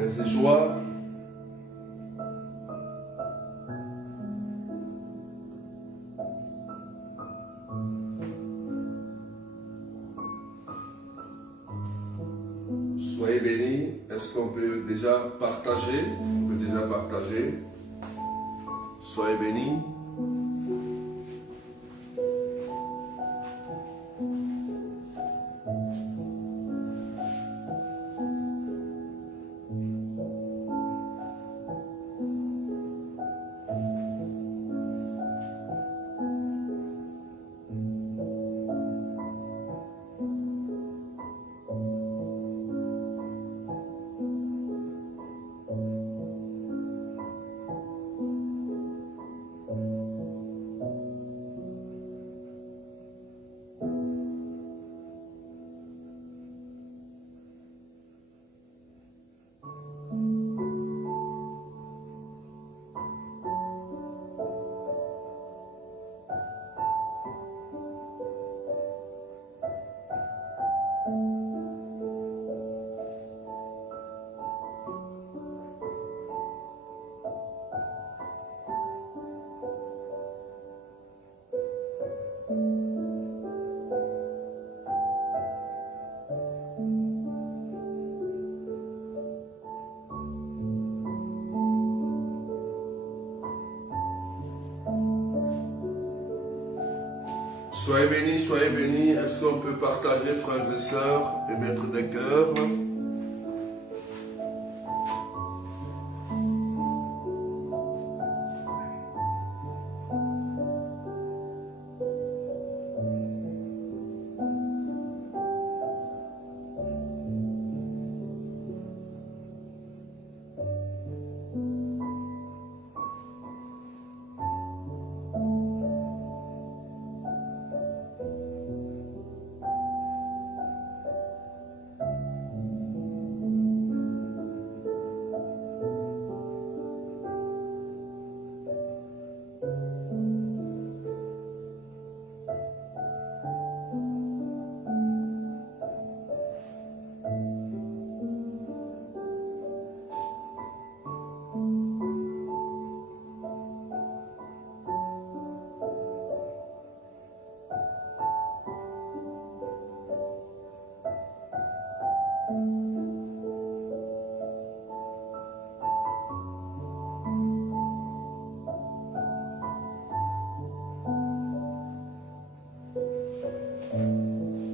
Paix et joie. Soyez bénis. Est-ce qu'on peut déjà partager? On peut déjà partager. Soyez bénis. Soyez bénis, soyez bénis. Est-ce qu'on peut partager, frères et sœurs, et mettre des cœurs?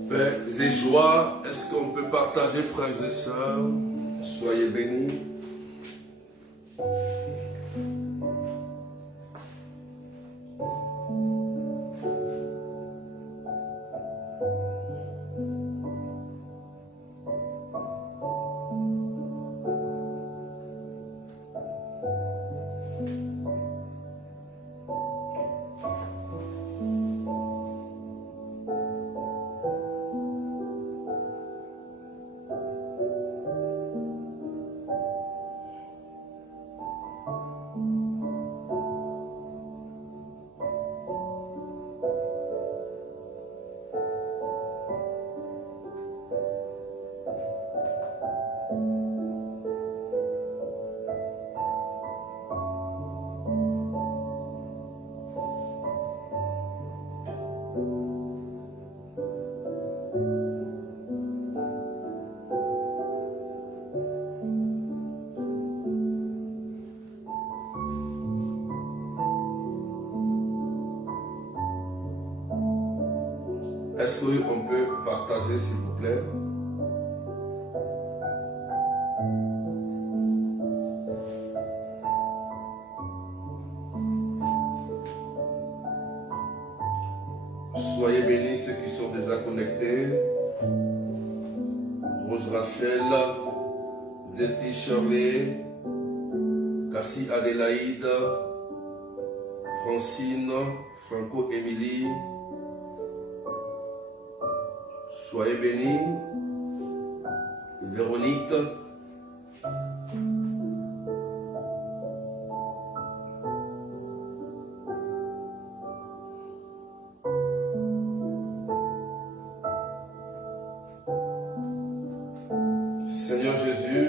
Paix et joie, est-ce qu'on peut partager, frères et sœurs? Soyez bénis. Est-ce qu'on peut partager, s'il vous plaît? Soyez bénis ceux qui sont déjà connectés. Rose Rachel, Zéphi Shirley, Cassie Adélaïde, Francine, Franco Émilie. Soyez bénis. Véronique. Seigneur Jésus,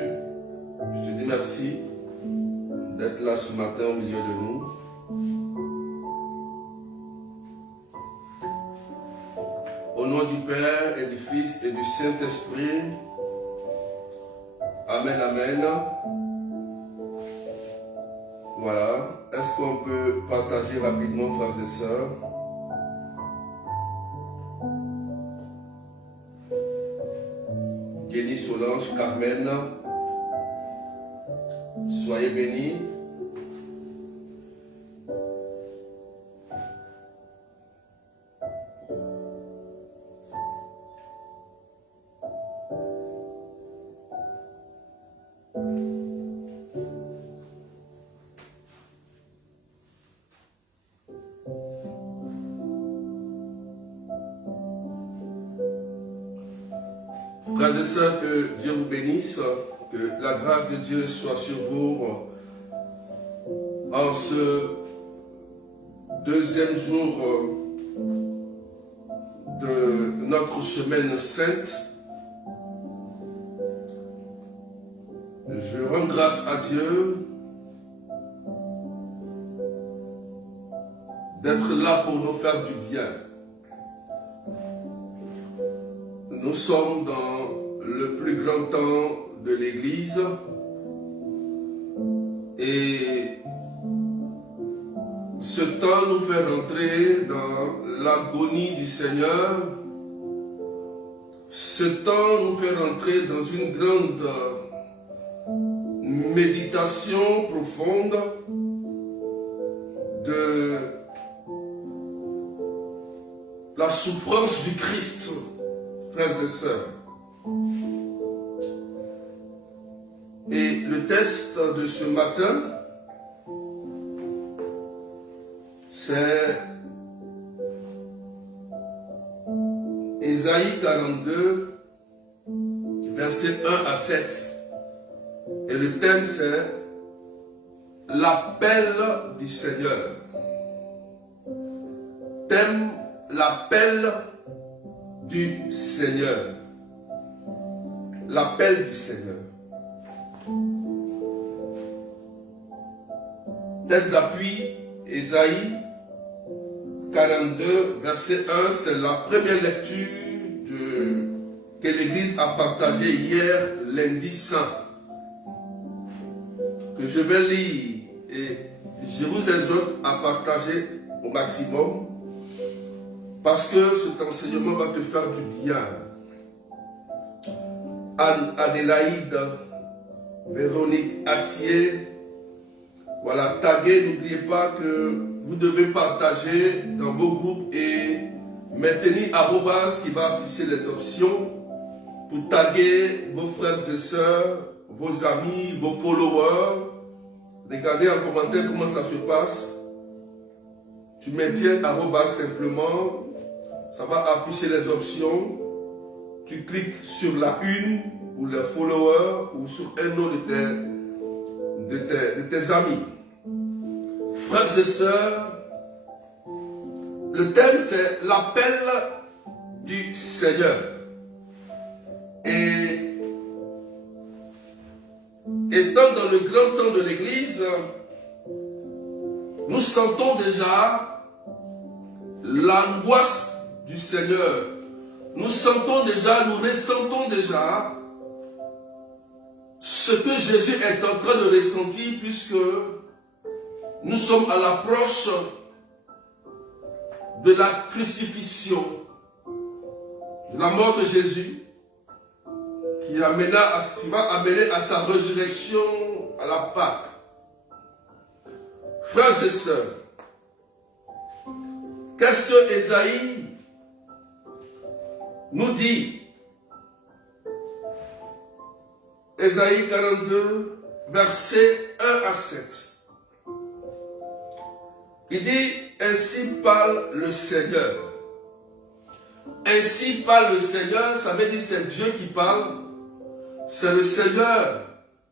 je te merci d'être là ce matin au milieu de nous. Au nom du Père et du Fils et du Saint-Esprit, Amen, Amen. Voilà. Est-ce qu'on peut partager rapidement, frères et sœurs? Kenny, Solange, Carmen, soyez bénis. Frères et sœurs, que Dieu vous bénisse, que la grâce de Dieu soit sur vous en ce deuxième jour de notre semaine sainte. Je rends grâce à Dieu d'être là pour nous faire du bien. Nous sommes dans le plus grand temps de l'Église et ce temps nous fait rentrer dans l'agonie du Seigneur. Ce temps nous fait rentrer dans une grande méditation profonde de la souffrance du Christ. Frères et sœurs. Et le texte de ce matin, c'est Ésaïe 42, versets 1 à 7. Et le thème c'est l'appel du Seigneur. Thème l'appel du Seigneur. L'appel du Seigneur. Texte d'appui, Ésaïe 42, verset 1, c'est la première lecture que l'Église a partagée hier, lundi saint, que je vais lire et je vous exhorte à partager au maximum. Parce que cet enseignement va te faire du bien. Anne Adélaïde, Véronique Assier, voilà, taguez, n'oubliez pas que vous devez partager dans vos groupes et maintenir arrobas qui va afficher les options pour taguer vos frères et sœurs, vos amis, vos followers. Regardez en commentaire comment ça se passe. Tu maintiens arrobas simplement. Ça va afficher les options. Tu cliques sur la une ou les followers ou sur un nom de tes amis. Frères et sœurs, le thème c'est l'appel du Seigneur. Et étant dans le grand temps de l'Église, nous sentons déjà l'angoisse du Seigneur. Nous sentons déjà, nous ressentons déjà ce que Jésus est en train de ressentir puisque nous sommes à l'approche de la crucifixion, de la mort de Jésus qui va amener à sa résurrection à la Pâque. Frères et sœurs, qu'est-ce que Ésaïe nous dit? Ésaïe 42, versets 1 à 7. Il dit, ainsi parle le Seigneur. Ainsi parle le Seigneur, ça veut dire c'est Dieu qui parle. C'est le Seigneur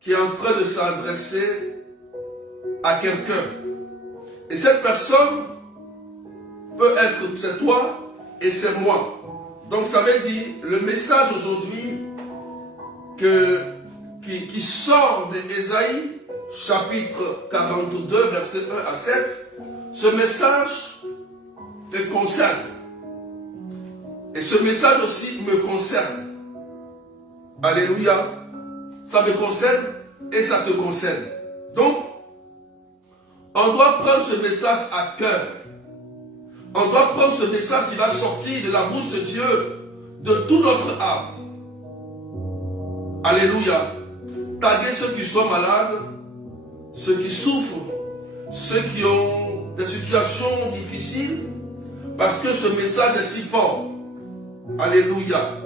qui est en train de s'adresser à quelqu'un. Et cette personne peut être, c'est toi et c'est moi. Donc ça veut dire, le message aujourd'hui qui sort d'Ésaïe, chapitre 42, versets 1 à 7. Ce message te concerne. Et ce message aussi me concerne. Alléluia. Ça me concerne et ça te concerne. Donc, on doit prendre ce message à cœur. On doit prendre ce message qui va sortir de la bouche de Dieu, de toute notre âme. Alléluia. Taguer ceux qui sont malades, ceux qui souffrent, ceux qui ont des situations difficiles, parce que ce message est si fort. Alléluia.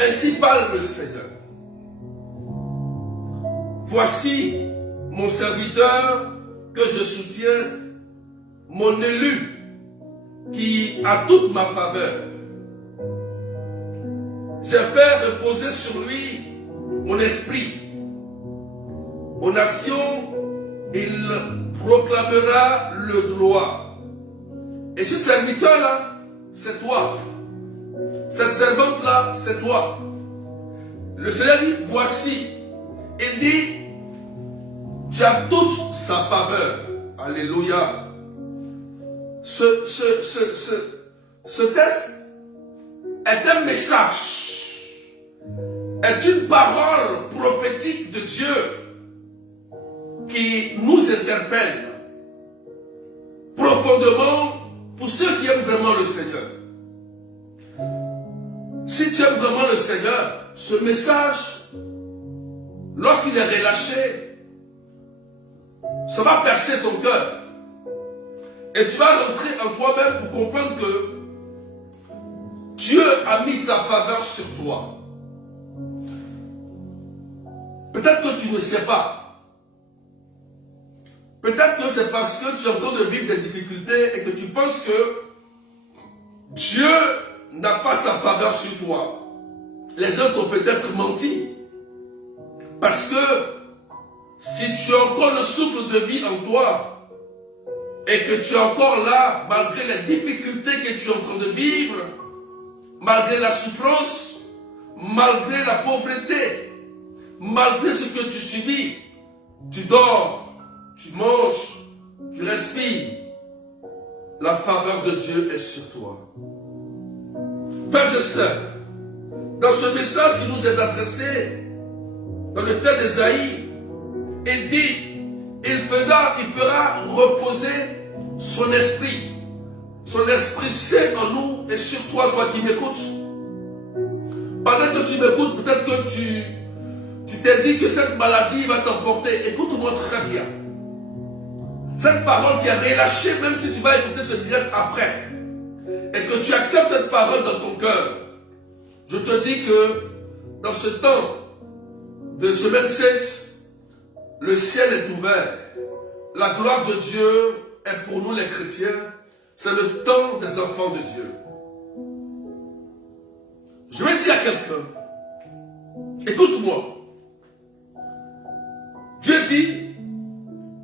Ainsi parle le Seigneur. Voici mon serviteur que je soutiens, mon élu qui a toute ma faveur. J'ai fait reposer sur lui mon esprit. Aux nations, il proclamera le droit. Et ce serviteur-là, c'est toi. Cette servante-là, c'est toi. Le Seigneur dit, voici. Il dit, tu as toute sa faveur. Alléluia. Ce texte est un message, est une parole prophétique de Dieu qui nous interpelle profondément pour ceux qui aiment vraiment le Seigneur. Si tu aimes vraiment le Seigneur, ce message, lorsqu'il est relâché, ça va percer ton cœur. Et tu vas rentrer en toi-même pour comprendre que Dieu a mis sa faveur sur toi. Peut-être que tu ne sais pas. Peut-être que c'est parce que tu es en train de vivre des difficultés et que tu penses que Dieu n'a pas sa faveur sur toi. Les gens t'ont peut-être menti. Parce que si tu as encore le souffle de vie en toi et que tu es encore là, malgré les difficultés que tu es en train de vivre, malgré la souffrance, malgré la pauvreté, malgré ce que tu subis, tu dors, tu manges, tu respires, la faveur de Dieu est sur toi. Frères et sœurs, dans ce message qui nous est adressé, dans le texte d'Ésaïe, il dit, il fera reposer son esprit saint en nous et sur toi, toi qui m'écoutes. Pendant que tu m'écoutes, peut-être que tu t'es dit que cette maladie va t'emporter. Écoute-moi très bien. Cette parole qui est relâchée, même si tu vas écouter ce direct après, et que tu acceptes cette parole dans ton cœur, je te dis que dans ce temps de semaine 7, le ciel est ouvert. La gloire de Dieu est pour nous les chrétiens. C'est le temps des enfants de Dieu. Je vais dire à quelqu'un, écoute-moi. Dieu dit,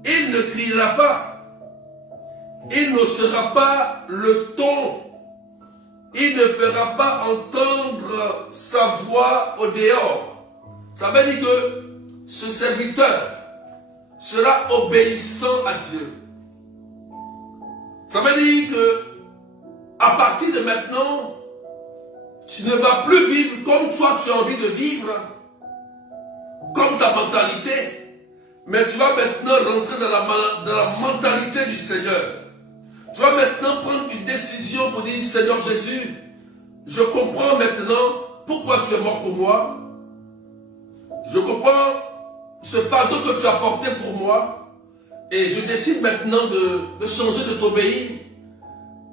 il ne criera pas, il n'osera pas le ton, il ne fera pas entendre sa voix au dehors. Ça veut dire que ce serviteur sera obéissant à Dieu. Ça veut dire que à partir de maintenant, tu ne vas plus vivre comme toi tu as envie de vivre, comme ta mentalité, mais tu vas maintenant rentrer dans la mentalité du Seigneur. Tu vas maintenant prendre une décision pour dire, Seigneur Jésus, je comprends maintenant pourquoi tu es mort pour moi. Je comprends ce fardeau que tu as porté pour moi. Et je décide maintenant de changer, de t'obéir.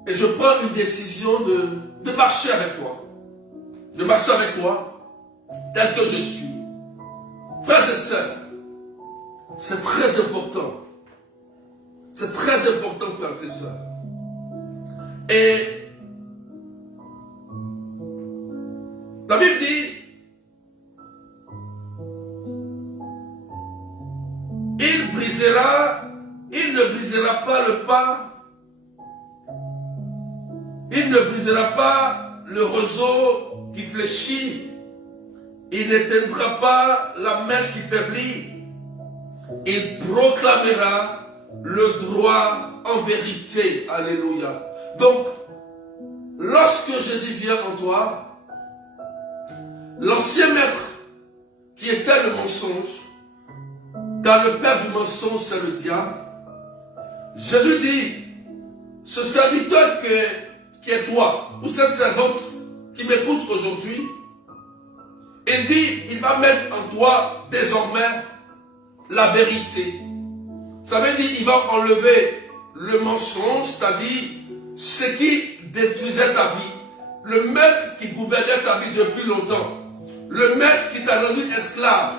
Et je prends une décision de marcher avec toi. De marcher avec toi tel que je suis. Frères et sœurs, c'est très important. C'est très important, frères et sœurs. Et la Bible dit, il ne brisera pas le pas, il ne brisera pas le roseau qui fléchit. Il n'éteindra pas la mèche qui faiblit. Il proclamera le droit en vérité. Alléluia. Donc, lorsque Jésus vient en toi, l'ancien maître qui était le mensonge, car le père du mensonge c'est le diable, Jésus dit, ce serviteur qui est toi, ou cette servante qui m'écoute aujourd'hui, il dit, il va mettre en toi désormais la vérité. Ça veut dire, il va enlever le mensonge, c'est-à-dire ce qui détruisait ta vie. Le maître qui gouvernait ta vie depuis longtemps. Le maître qui t'a rendu esclave.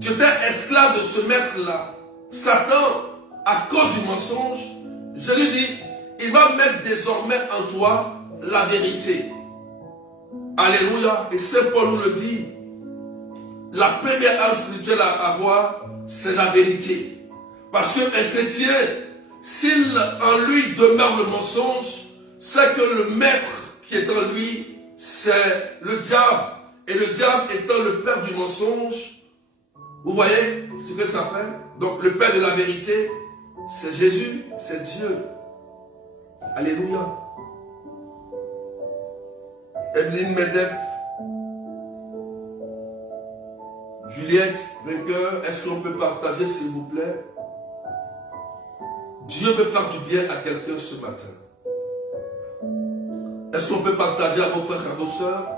Tu étais esclave de ce maître-là. Satan, à cause du mensonge, je lui dis, il va mettre désormais en toi la vérité. Alléluia. Et Saint Paul nous le dit. La première arme spirituelle à avoir, c'est la vérité. Parce qu'un chrétien, s'il en lui demeure le mensonge, c'est que le maître qui est en lui, c'est le diable. Et le diable étant le père du mensonge, vous voyez ce que ça fait? Donc le père de la vérité, c'est Jésus, c'est Dieu. Alléluia. Evelyne Medef, Juliette, vainqueur, est-ce qu'on peut partager s'il vous plaît? Dieu veut faire du bien à quelqu'un ce matin. Est-ce qu'on peut partager à vos frères et à vos sœurs?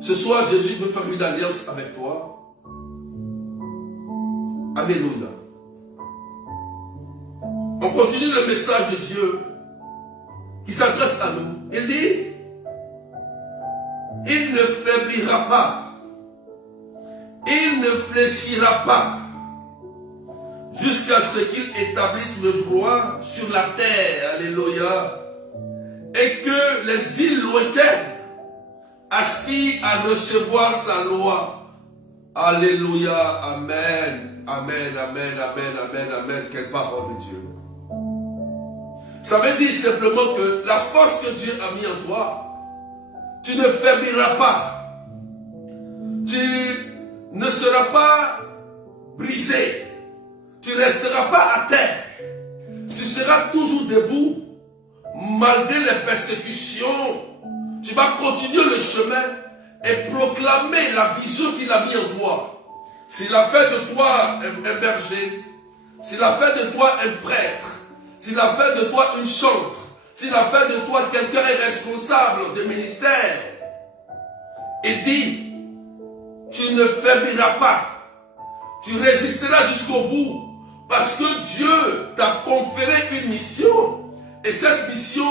Ce soir, Jésus veut faire une alliance avec toi. Alléluia. On continue le message de Dieu qui s'adresse à nous. Il dit, il ne faiblira pas. Il ne fléchira pas jusqu'à ce qu'il établisse le droit sur la terre. Alléluia. Et que les îles lointaines aspirent à recevoir sa loi. Alléluia. Amen. Amen. Amen. Amen. Amen. Amen. Quelle parole de Dieu. Ça veut dire simplement que la force que Dieu a mis en toi, tu ne faibliras pas. Tu ne seras pas brisé. Tu ne resteras pas à terre. Tu seras toujours debout. Malgré les persécutions, tu vas continuer le chemin et proclamer la vision qu'il a mis en toi. S'il a fait de toi un berger, s'il a fait de toi un prêtre, s'il a fait de toi une chantre, s'il a fait de toi quelqu'un responsable de ministère, il dit, tu ne faibliras pas. Tu résisteras jusqu'au bout. Parce que Dieu t'a conféré une mission. Et cette mission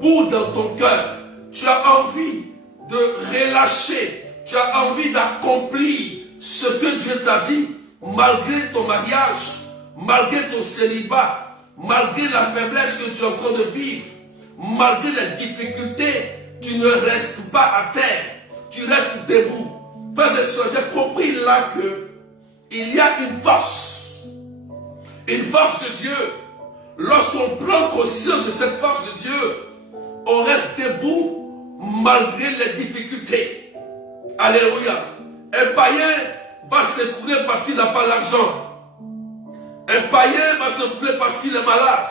bout dans ton cœur. Tu as envie de relâcher. Tu as envie d'accomplir ce que Dieu t'a dit. Malgré ton mariage, malgré ton célibat, malgré la faiblesse que tu es en train de vivre, malgré les difficultés, tu ne restes pas à terre. Tu restes debout. Frères et sœurs, j'ai compris là que il y a une force de Dieu. Lorsqu'on prend conscience de cette force de Dieu, on reste debout malgré les difficultés. Alléluia. Un païen va s'écrouler parce qu'il n'a pas l'argent. Un païen va s'écrouler parce qu'il est malade.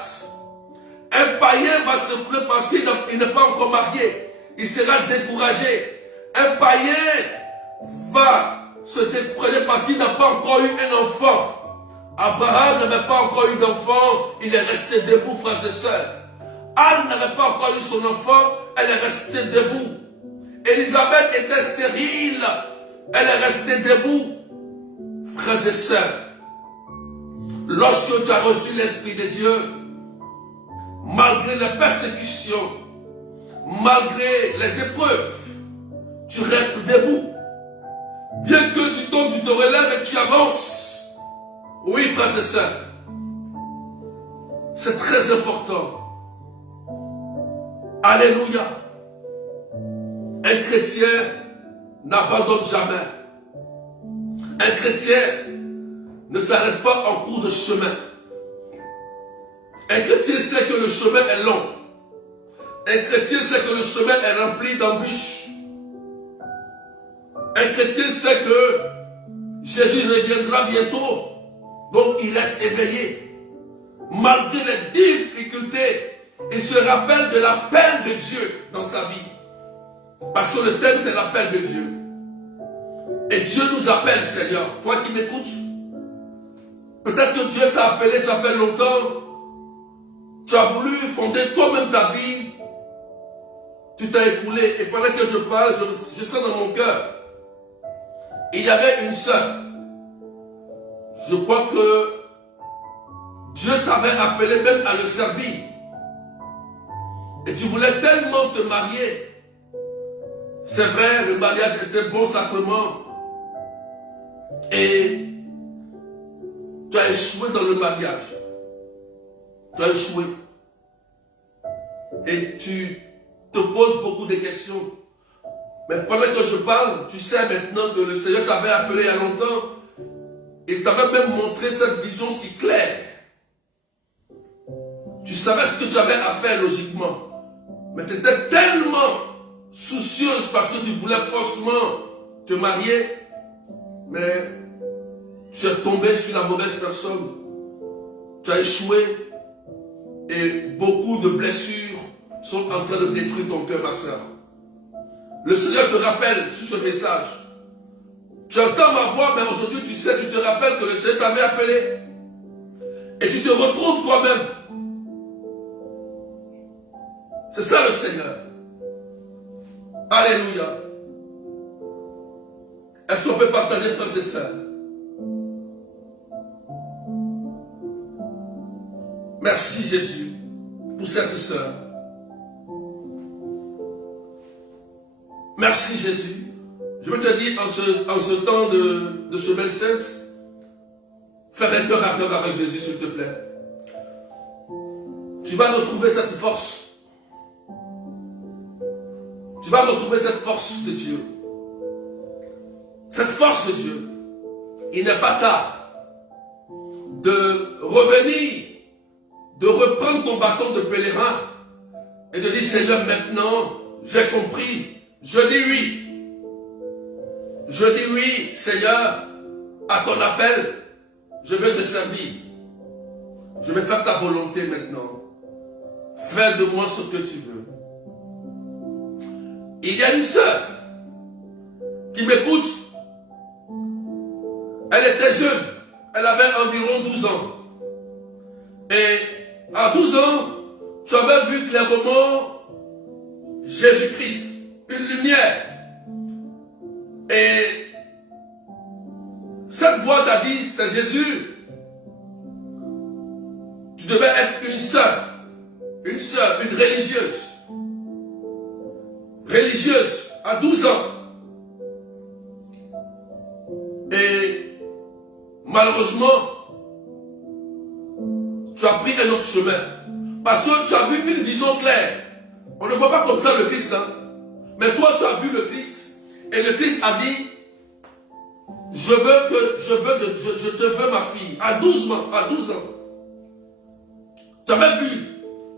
Un païen va s'écrouler parce qu'il n'est pas encore marié. Il sera découragé. Un païen va se décourager parce qu'il n'a pas encore eu un enfant. Abraham n'avait pas encore eu d'enfant, il est resté debout, frères et sœurs. Anne n'avait pas encore eu son enfant, elle est restée debout. Élisabeth était stérile, elle est restée debout. Frères et sœurs, lorsque tu as reçu l'Esprit de Dieu, malgré les persécutions, malgré les épreuves, tu restes debout. Bien que tu tombes, tu te relèves et tu avances. Oui, frères et sœurs, c'est très important. Alléluia. Un chrétien n'abandonne jamais. Un chrétien ne s'arrête pas en cours de chemin. Un chrétien sait que le chemin est long. Un chrétien sait que le chemin est rempli d'embûches. Un chrétien sait que Jésus reviendra bientôt. Donc il reste éveillé. Malgré les difficultés, il se rappelle de l'appel de Dieu dans sa vie. Parce que le thème, c'est l'appel de Dieu. Et Dieu nous appelle, Seigneur. Toi qui m'écoutes, peut-être que Dieu t'a appelé, ça fait longtemps. Tu as voulu fonder toi-même ta vie. Tu t'as écoulé. Et pendant que je parle, je sens dans mon cœur. Il y avait une sœur. Je crois que Dieu t'avait appelé même à le servir. Et tu voulais tellement te marier. C'est vrai, le mariage était un bon sacrement. Et tu as échoué dans le mariage. Tu as échoué. Et tu te poses beaucoup de questions. Mais pendant que je parle, tu sais maintenant que le Seigneur t'avait appelé il y a longtemps. Il t'avait même montré cette vision si claire. Tu savais ce que tu avais à faire logiquement. Mais tu étais tellement soucieuse parce que tu voulais forcément te marier. Mais tu es tombé sur la mauvaise personne. Tu as échoué. Et beaucoup de blessures sont en train de détruire ton cœur, ma soeur. Le Seigneur te rappelle sur ce message. Tu entends ma voix, mais aujourd'hui tu sais, tu te rappelles que le Seigneur t'avait appelé. Et tu te retrouves toi-même. C'est ça le Seigneur. Alléluia. Est-ce qu'on peut partager, frères et sœurs? Merci Jésus pour cette sœur. Merci Jésus. Je veux te dire en ce temps de semaine sainte, fais un cœur à cœur avec Jésus, s'il te plaît. Tu vas retrouver cette force. Tu vas retrouver cette force de Dieu. Cette force de Dieu. Il n'est pas tard de revenir, de reprendre ton bâton de pèlerin et de dire, Seigneur, maintenant, j'ai compris. Je dis oui. Je dis oui, Seigneur, à ton appel. Je veux te servir. Je vais faire ta volonté maintenant. Fais de moi ce que tu veux. Il y a une sœur qui m'écoute. Elle était jeune. Elle avait environ 12 ans. Et à 12 ans, tu avais vu clairement Jésus-Christ, une lumière. Et cette voix t'a dit, c'était Jésus. Tu devais être une sœur, une religieuse. Religieuse, à 12 ans. Et malheureusement, tu as pris un autre chemin. Parce que tu as vu une vision claire. On ne voit pas comme ça le Christ. Hein? Mais toi, tu as vu le Christ. Et le Christ a dit, je te veux ma fille. À 12 ans. Tu avais vu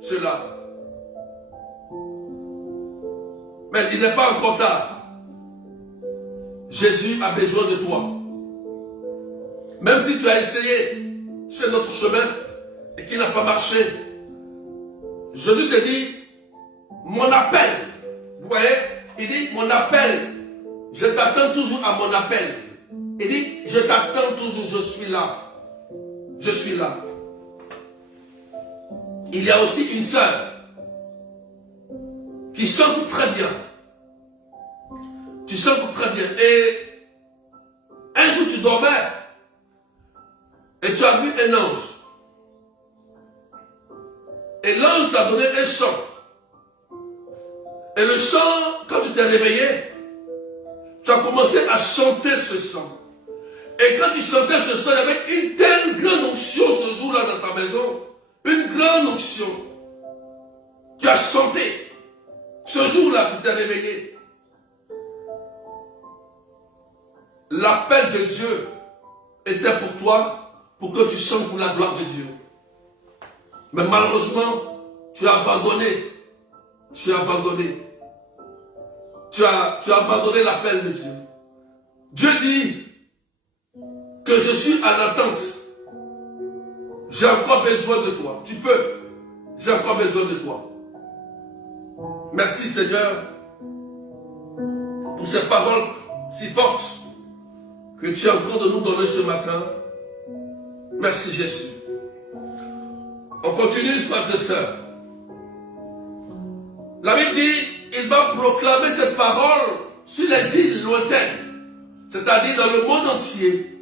cela. Mais il n'est pas encore tard. Jésus a besoin de toi. Même si tu as essayé sur notre chemin et qu'il n'a pas marché, Jésus te dit, mon appel. Vous voyez, il dit, mon appel. Je t'attends toujours à mon appel. Il dit, je t'attends toujours, je suis là. Je suis là. Il y a aussi une sœur qui chante très bien. Tu chantes très bien. Et un jour tu dormais et tu as vu un ange. Et l'ange t'a donné un chant. Et le chant, quand tu t'es réveillé, tu as commencé à chanter ce chant. Et quand tu chantais ce chant, il y avait une telle grande onction ce jour-là dans ta maison. Une grande onction. Tu as chanté. Ce jour-là, tu t'es réveillé. L'appel de Dieu était pour toi, pour que tu chantes pour la gloire de Dieu. Mais malheureusement, tu as abandonné. tu es abandonné. Tu as abandonné l'appel de Dieu. Dieu dit que je suis en attente. J'ai encore besoin de toi. Tu peux. J'ai encore besoin de toi. Merci Seigneur pour ces paroles si fortes que tu es en train de nous donner ce matin. Merci Jésus. On continue, frères et sœurs. La Bible dit, il va proclamer cette parole sur les îles lointaines, c'est-à-dire dans le monde entier.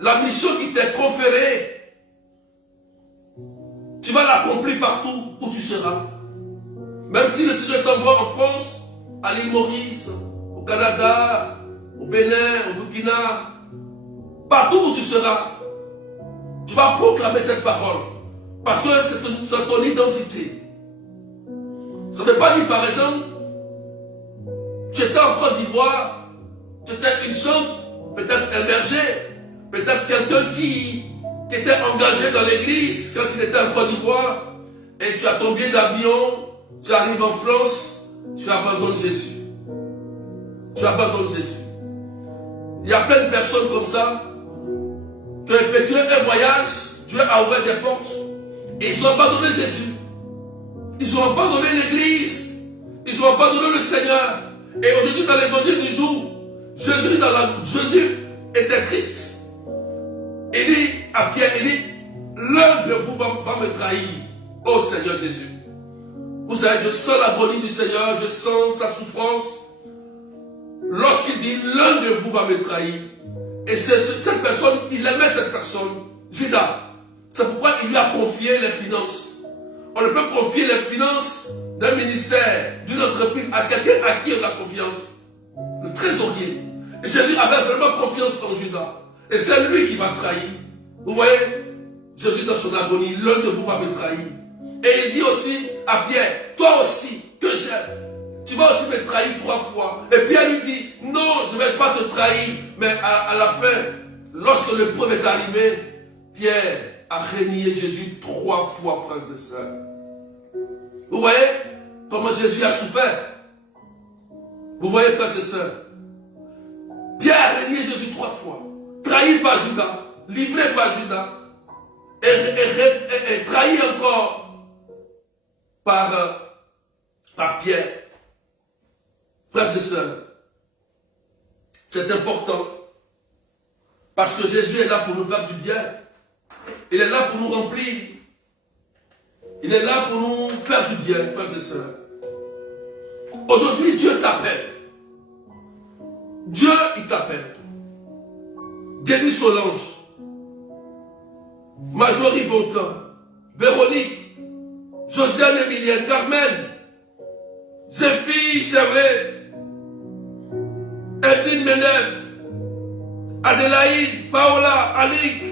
La mission qui t'est conférée, tu vas l'accomplir partout où tu seras. Même si le Seigneur t'envoie en France, à l'île Maurice, au Canada, au Bénin, au Burkina, partout où tu seras, tu vas proclamer cette parole. Parce que c'est ton identité. Ce n'est pas dit par exemple, tu étais en Côte d'Ivoire, tu étais une chante, peut-être un berger, peut-être quelqu'un qui était engagé dans l'église quand il était en Côte d'Ivoire, et tu as ton billet d'avion, tu arrives en France, tu abandonnes Jésus. Tu abandonnes Jésus. Il y a plein de personnes comme ça qui ont effectué un voyage, Dieu a ouvert des portes, et ils ont abandonné Jésus. Ils ont abandonné l'église. Ils ont abandonné le Seigneur. Et aujourd'hui, dans l'évangile du jour, Jésus était triste. Il dit à Pierre, il dit, l'un de vous va me trahir. Oh Seigneur Jésus. Vous savez, je sens l'agonie du Seigneur, je sens sa souffrance. Lorsqu'il dit, l'un de vous va me trahir. Et cette personne, il aimait cette personne, Judas. C'est pourquoi il lui a confié les finances. On ne peut confier les finances d'un ministère, d'une entreprise à quelqu'un à qui on a confiance. Le trésorier. Et Jésus avait vraiment confiance en Judas. Et c'est lui qui va trahir. Vous voyez, Jésus dans son agonie, l'un de vous va me trahir. Et il dit aussi à Pierre, toi aussi que j'aime, tu vas aussi me trahir 3 fois. Et Pierre lui dit, non, je ne vais pas te trahir. Mais à la fin, lorsque l'épreuve est arrivée, Pierre a renié Jésus 3 fois, frères et sœurs. Vous voyez comment Jésus a souffert? Vous voyez, frères et sœurs? Pierre a renié Jésus 3 fois. Trahi par Judas, livré par Judas, et trahi encore par Pierre. Frères et sœurs, c'est important. Parce que Jésus est là pour nous faire du bien. Il est là pour nous remplir. Il est là pour nous faire du bien, frères et sœurs. Aujourd'hui, Dieu t'appelle. Dieu, il t'appelle. Denis Solange, Marjorie Bontemps, Véronique, Josiane Emilienne, Carmen, Zéphie Chevret, Evelyne Menef, Adélaïde, Paola, Alik,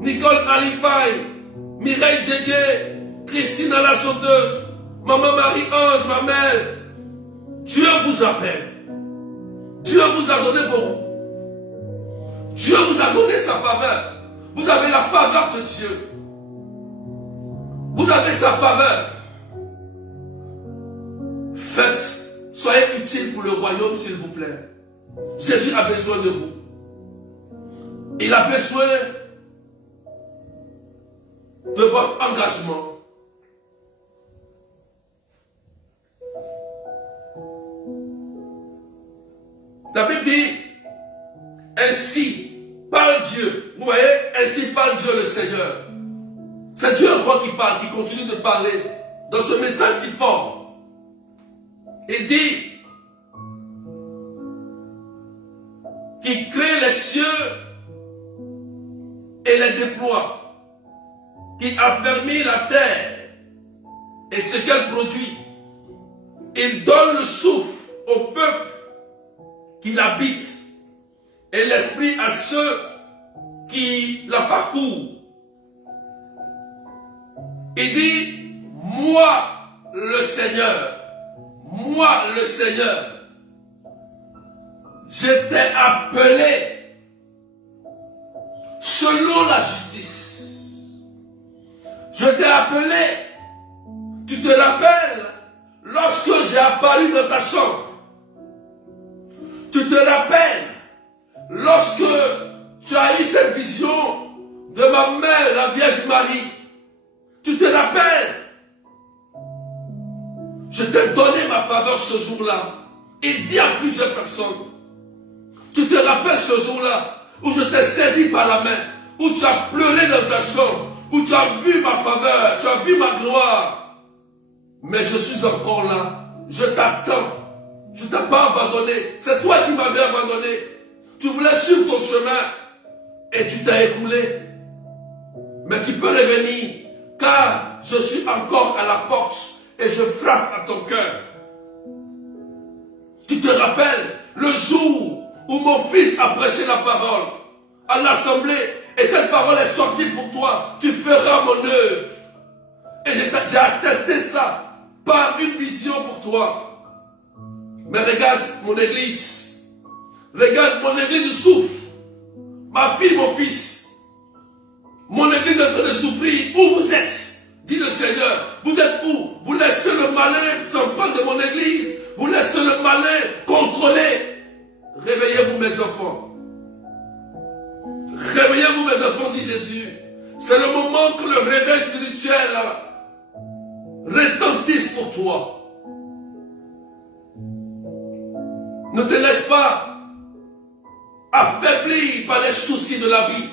Nicole Alifay, Mireille Djedje, Christine la sauteuse, Maman Marie-Ange, ma mère. Dieu vous appelle. Dieu vous a donné beaucoup. Dieu vous a donné sa faveur. Vous avez la faveur de Dieu. Vous avez sa faveur. Faites, soyez utile pour le royaume, s'il vous plaît. Jésus a besoin de vous. Il a besoin de votre engagement. La Bible dit, ainsi parle Dieu. Vous voyez, ainsi parle Dieu le Seigneur. C'est Dieu encore qui parle, qui continue de parler dans ce message si fort. Il dit qu'il crée les cieux et les déploie, qui affermit la terre et ce qu'elle produit. Il donne le souffle au peuple qui l'habite et l'esprit à ceux qui la parcourent. Il dit, moi le Seigneur, je t'ai appelé selon la justice. Je t'ai appelé, tu te rappelles, lorsque j'ai apparu dans ta chambre. Tu te rappelles, lorsque tu as eu cette vision de ma mère, la Vierge Marie. Tu te rappelles, je t'ai donné ma faveur ce jour-là. Et dit à plusieurs personnes, tu te rappelles ce jour-là où je t'ai saisi par la main, où tu as pleuré dans ta chambre, où tu as vu ma faveur, tu as vu ma gloire. Mais je suis encore là, je t'attends, je ne t'ai pas abandonné, c'est toi qui m'avais abandonné. Tu voulais suivre ton chemin et tu t'es écoulé. Mais tu peux revenir, car je suis encore à la porte et je frappe à ton cœur. Tu te rappelles le jour où mon fils a prêché la parole à l'assemblée et cette parole est sortie pour toi. Tu feras mon œuvre. Et j'ai attesté ça par une vision pour toi. Mais regarde mon église. Regarde mon église souffre. Ma fille, mon fils. Mon église est en train de souffrir. Où vous êtes? Dit le Seigneur. Vous êtes où? Vous laissez le malin s'en prendre de mon église. Vous laissez le malin contrôler. Réveillez-vous mes enfants. Réveillez-vous mes enfants, dit Jésus. C'est le moment que le réveil spirituel retentisse pour toi. Ne te laisse pas affaiblir par les soucis de la vie,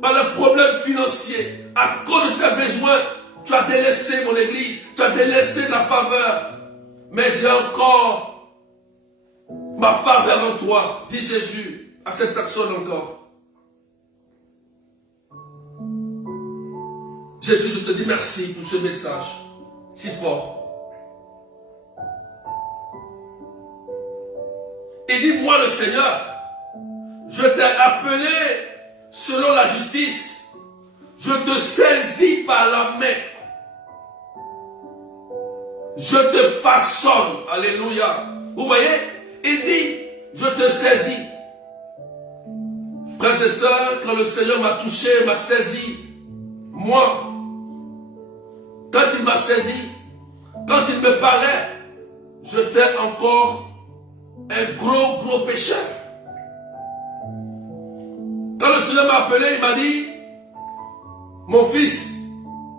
par les problèmes financiers. À cause de tes besoins, tu as délaissé mon église, tu as délaissé la faveur. Mais j'ai encore ma faveur en toi, dit Jésus à cette personne encore. Jésus, je te dis merci pour ce message si fort. Et dis-moi le Seigneur, je t'ai appelé selon la justice. Je te saisis par la main. Je te façonne. Alléluia. Vous voyez? Il dit, je te saisis. Frères et sœurs, quand le Seigneur m'a touché, m'a saisi, moi, quand il m'a saisi, quand il me parlait, j'étais encore un gros pécheur. Quand le Seigneur m'a appelé, il m'a dit, mon fils,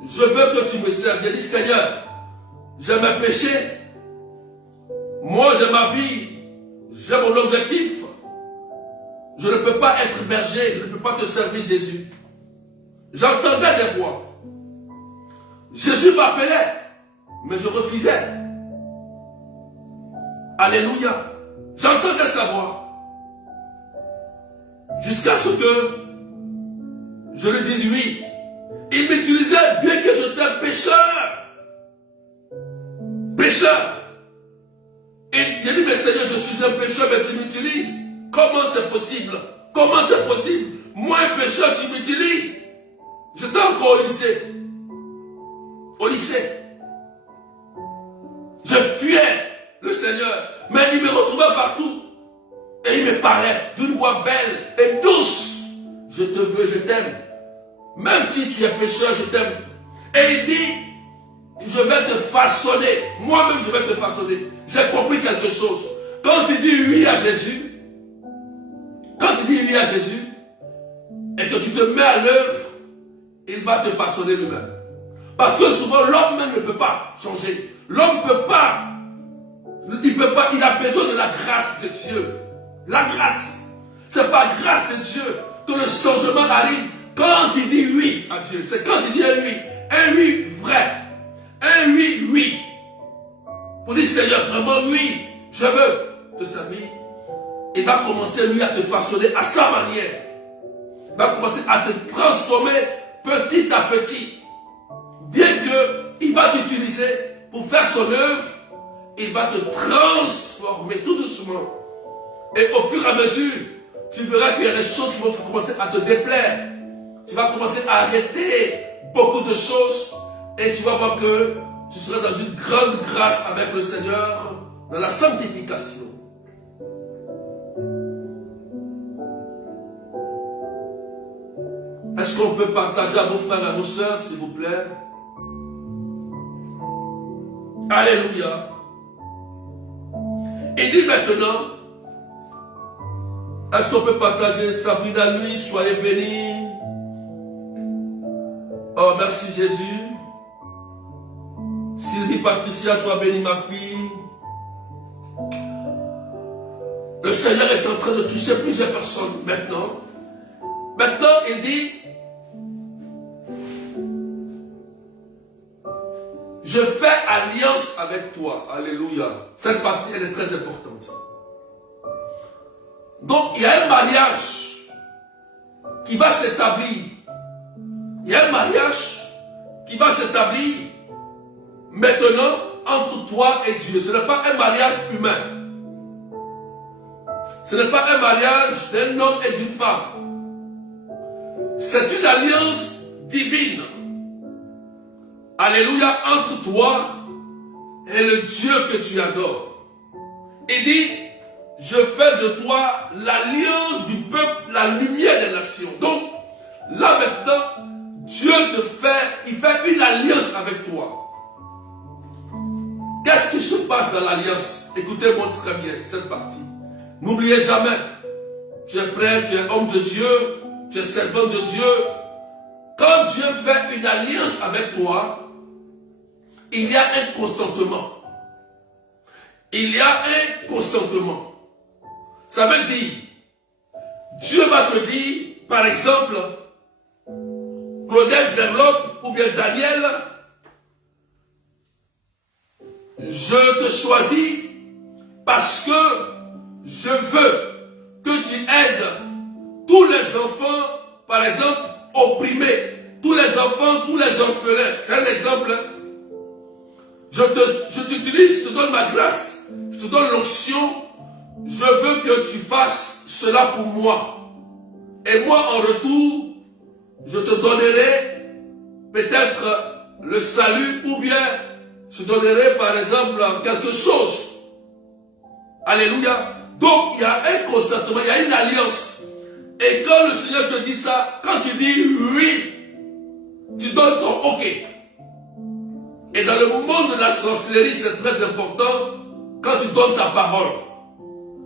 je veux que tu me serves. J'ai dit, Seigneur, j'ai mes péchés. Moi, j'ai ma vie. J'ai mon objectif. Je ne peux pas être berger. Je ne peux pas te servir, Jésus. J'entendais des voix. Jésus m'appelait, mais je refusais. Alléluia. J'entendais sa voix. Jusqu'à ce que je lui dise oui. Il m'utilisait bien que j'étais pécheur. Pécheur. Et il a dit, mais Seigneur, je suis un pécheur, mais tu m'utilises. Comment c'est possible? Comment c'est possible? Moi, un pécheur, tu m'utilises. J'étais encore au lycée. Au lycée. Je fuyais le Seigneur. Mais il me retrouvait partout. Et il me parlait d'une voix belle et douce. Je te veux, je t'aime. Même si tu es pécheur, je t'aime. Et il dit, je vais te façonner. Moi-même, je vais te façonner. J'ai compris quelque chose. Quand il dit oui à Jésus, et que tu te mets à l'œuvre, il va te façonner lui-même. Parce que souvent, l'homme même ne peut pas changer. L'homme ne peut pas. Il a besoin de la grâce de Dieu. La grâce. C'est par grâce de Dieu que le changement arrive. Quand il dit oui à Dieu, c'est quand il dit un oui vrai. Un oui, oui. Pour dire, Seigneur, vraiment oui, je veux te servir. Il va commencer, lui, à te façonner à sa manière. Il va commencer à te transformer petit à petit. Bien qu'il va t'utiliser pour faire son œuvre, il va te transformer tout doucement. Et au fur et à mesure, tu verras qu'il y a des choses qui vont commencer à te déplaire. Tu vas commencer à arrêter beaucoup de choses et tu vas voir que tu seras dans une grande grâce avec le Seigneur, dans la sanctification. Est-ce qu'on peut partager à vos frères et à vos sœurs, s'il vous plaît? Alléluia. Il dit maintenant, est-ce qu'on peut partager Sabrina Nuit, soyez bénis. Oh, merci Jésus. Sylvie Patricia, sois bénie ma fille. Le Seigneur est en train de toucher plusieurs personnes maintenant. Maintenant, il dit, je fais alliance avec toi. Alléluia. Cette partie, elle est très importante. Donc, il y a un mariage qui va s'établir. Il y a un mariage qui va s'établir maintenant entre toi et Dieu. Ce n'est pas un mariage humain. Ce n'est pas un mariage d'un homme et d'une femme. C'est une alliance divine. Alléluia, entre toi et le Dieu que tu adores. Il dit, je fais de toi l'alliance du peuple, la lumière des nations. Donc, là maintenant, Dieu il fait une alliance avec toi. Qu'est-ce qui se passe dans l'alliance? Écoutez-moi très bien cette partie. N'oubliez jamais, tu es prêtre, tu es homme de Dieu, tu es servant de Dieu. Quand Dieu fait une alliance avec toi, il y a un consentement. Il y a un consentement. Ça veut dire, Dieu va te dire, par exemple, Claudette Berloc ou bien Daniel, je te choisis parce que je veux que tu aides tous les enfants, par exemple, opprimés, tous les enfants, tous les orphelins. C'est un exemple. Je t'utilise, je te donne ma grâce, je te donne l'onction. Je veux que tu fasses cela pour moi. Et moi, en retour, je te donnerai peut-être le salut ou bien je te donnerai par exemple quelque chose. Alléluia. Donc, il y a un consentement, il y a une alliance. Et quand le Seigneur te dit ça, quand tu dis oui, tu donnes ton OK. Et dans le monde de la sorcellerie, c'est très important quand tu donnes ta parole.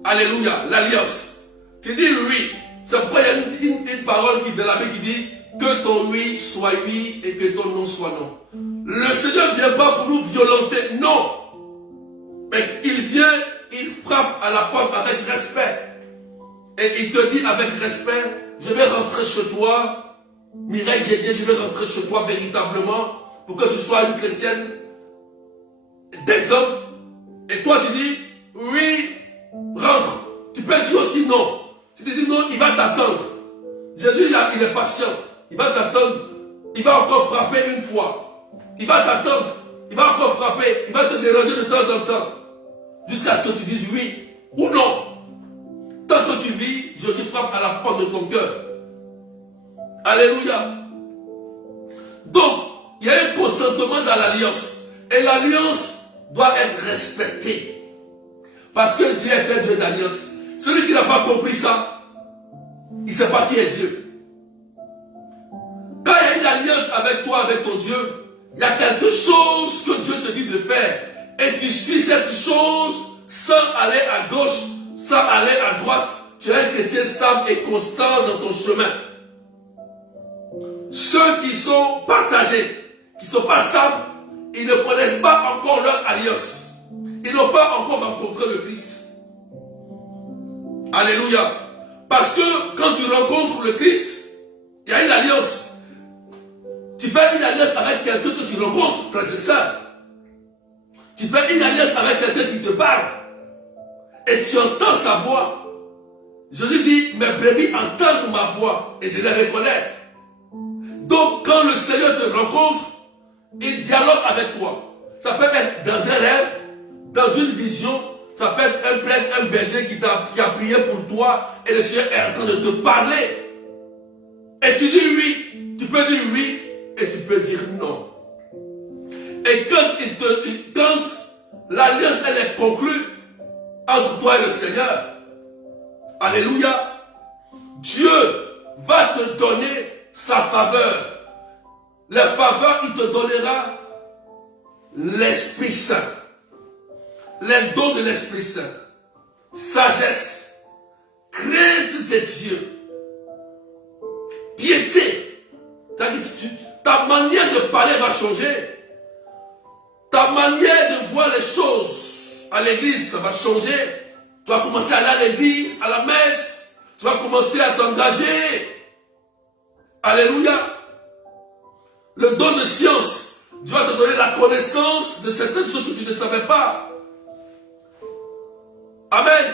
Alléluia, l'alliance. Tu dis oui. C'est pourquoi il y a une parole qui de la Bible qui dit que ton oui soit oui et que ton non soit non. Le Seigneur ne vient pas pour nous violenter, non. Mais il vient, il frappe à la porte avec respect. Et il te dit avec respect, je vais rentrer chez toi, Mireille Djedje, je vais rentrer chez toi véritablement pour que tu sois une chrétienne d'exemple. Et toi tu dis, oui, rentre. Tu peux dire aussi non. Si tu dis non, il va t'attendre. Jésus, il est patient. Il va t'attendre. Il va encore frapper une fois. Il va t'attendre. Il va encore frapper. Il va te déranger de temps en temps. Jusqu'à ce que tu dises oui ou non. Tant que tu vis, Jésus frappe à la porte de ton cœur. Alléluia. Donc, il y a un consentement dans l'alliance. Et l'alliance doit être respectée. Parce que Dieu est un Dieu d'alliance. Celui qui n'a pas compris ça, il ne sait pas qui est Dieu. Quand il y a une alliance avec toi, avec ton Dieu, il y a quelque chose que Dieu te dit de faire. Et tu suis cette chose sans aller à gauche, sans aller à droite. Tu es un chrétien stable et constant dans ton chemin. Ceux qui sont partagés, qui ne sont pas stables, ils ne connaissent pas encore leur alliance. Ils n'ont pas encore rencontré le Christ. Alléluia. Parce que quand tu rencontres le Christ, il y a une alliance. Tu fais une alliance avec quelqu'un que tu rencontres, frère et sœur. Tu fais une alliance avec quelqu'un qui te parle. Et tu entends sa voix. Jésus dit, mes brebis entendent ma voix et je les reconnais. Donc quand le Seigneur te rencontre, il dialogue avec toi. Ça peut être dans un rêve, dans une vision. Ça peut être un prêtre, un berger qui a prié pour toi et le Seigneur est en train de te parler. Et tu dis oui, tu peux dire oui et tu peux dire non. Et quand l'alliance elle est conclue entre toi et le Seigneur, alléluia, Dieu va te donner sa faveur. La faveur, il te donnera l'Esprit Saint. Les dons de l'Esprit Saint. sagesse, crainte de Dieu, piété. Ta manière de parler va changer. Ta manière de voir les choses à l'église, ça va changer. Tu vas commencer à aller à l'église, à la messe. Tu vas commencer à t'engager. Alléluia. Le don de science, Dieu va te donner la connaissance de certaines choses que tu ne savais pas. Amen.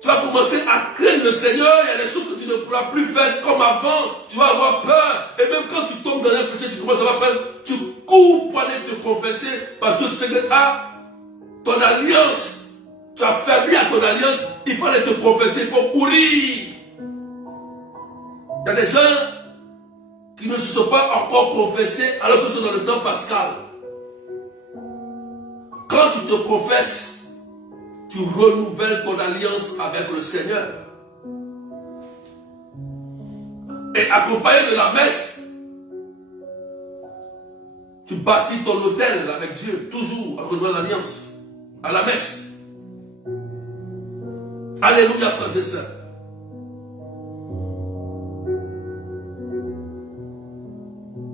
Tu vas commencer à craindre le Seigneur. Il y a des choses que tu ne pourras plus faire comme avant. Tu vas avoir peur. Et même quand tu tombes dans un péché, tu commences à avoir peur. Tu cours pour aller te confesser parce que tu sais que ton alliance, tu as faibli à ton alliance. Il faut aller te confesser. Il faut courir. Il y a des gens qui ne se sont pas encore confessés alors que c'est dans le temps pascal. Quand tu te confesses, tu renouvelles ton alliance avec le Seigneur. Et accompagné de la messe, tu bâtis ton hôtel avec Dieu, toujours en renouvelant l'alliance, à la messe. Alléluia, frères et sœurs.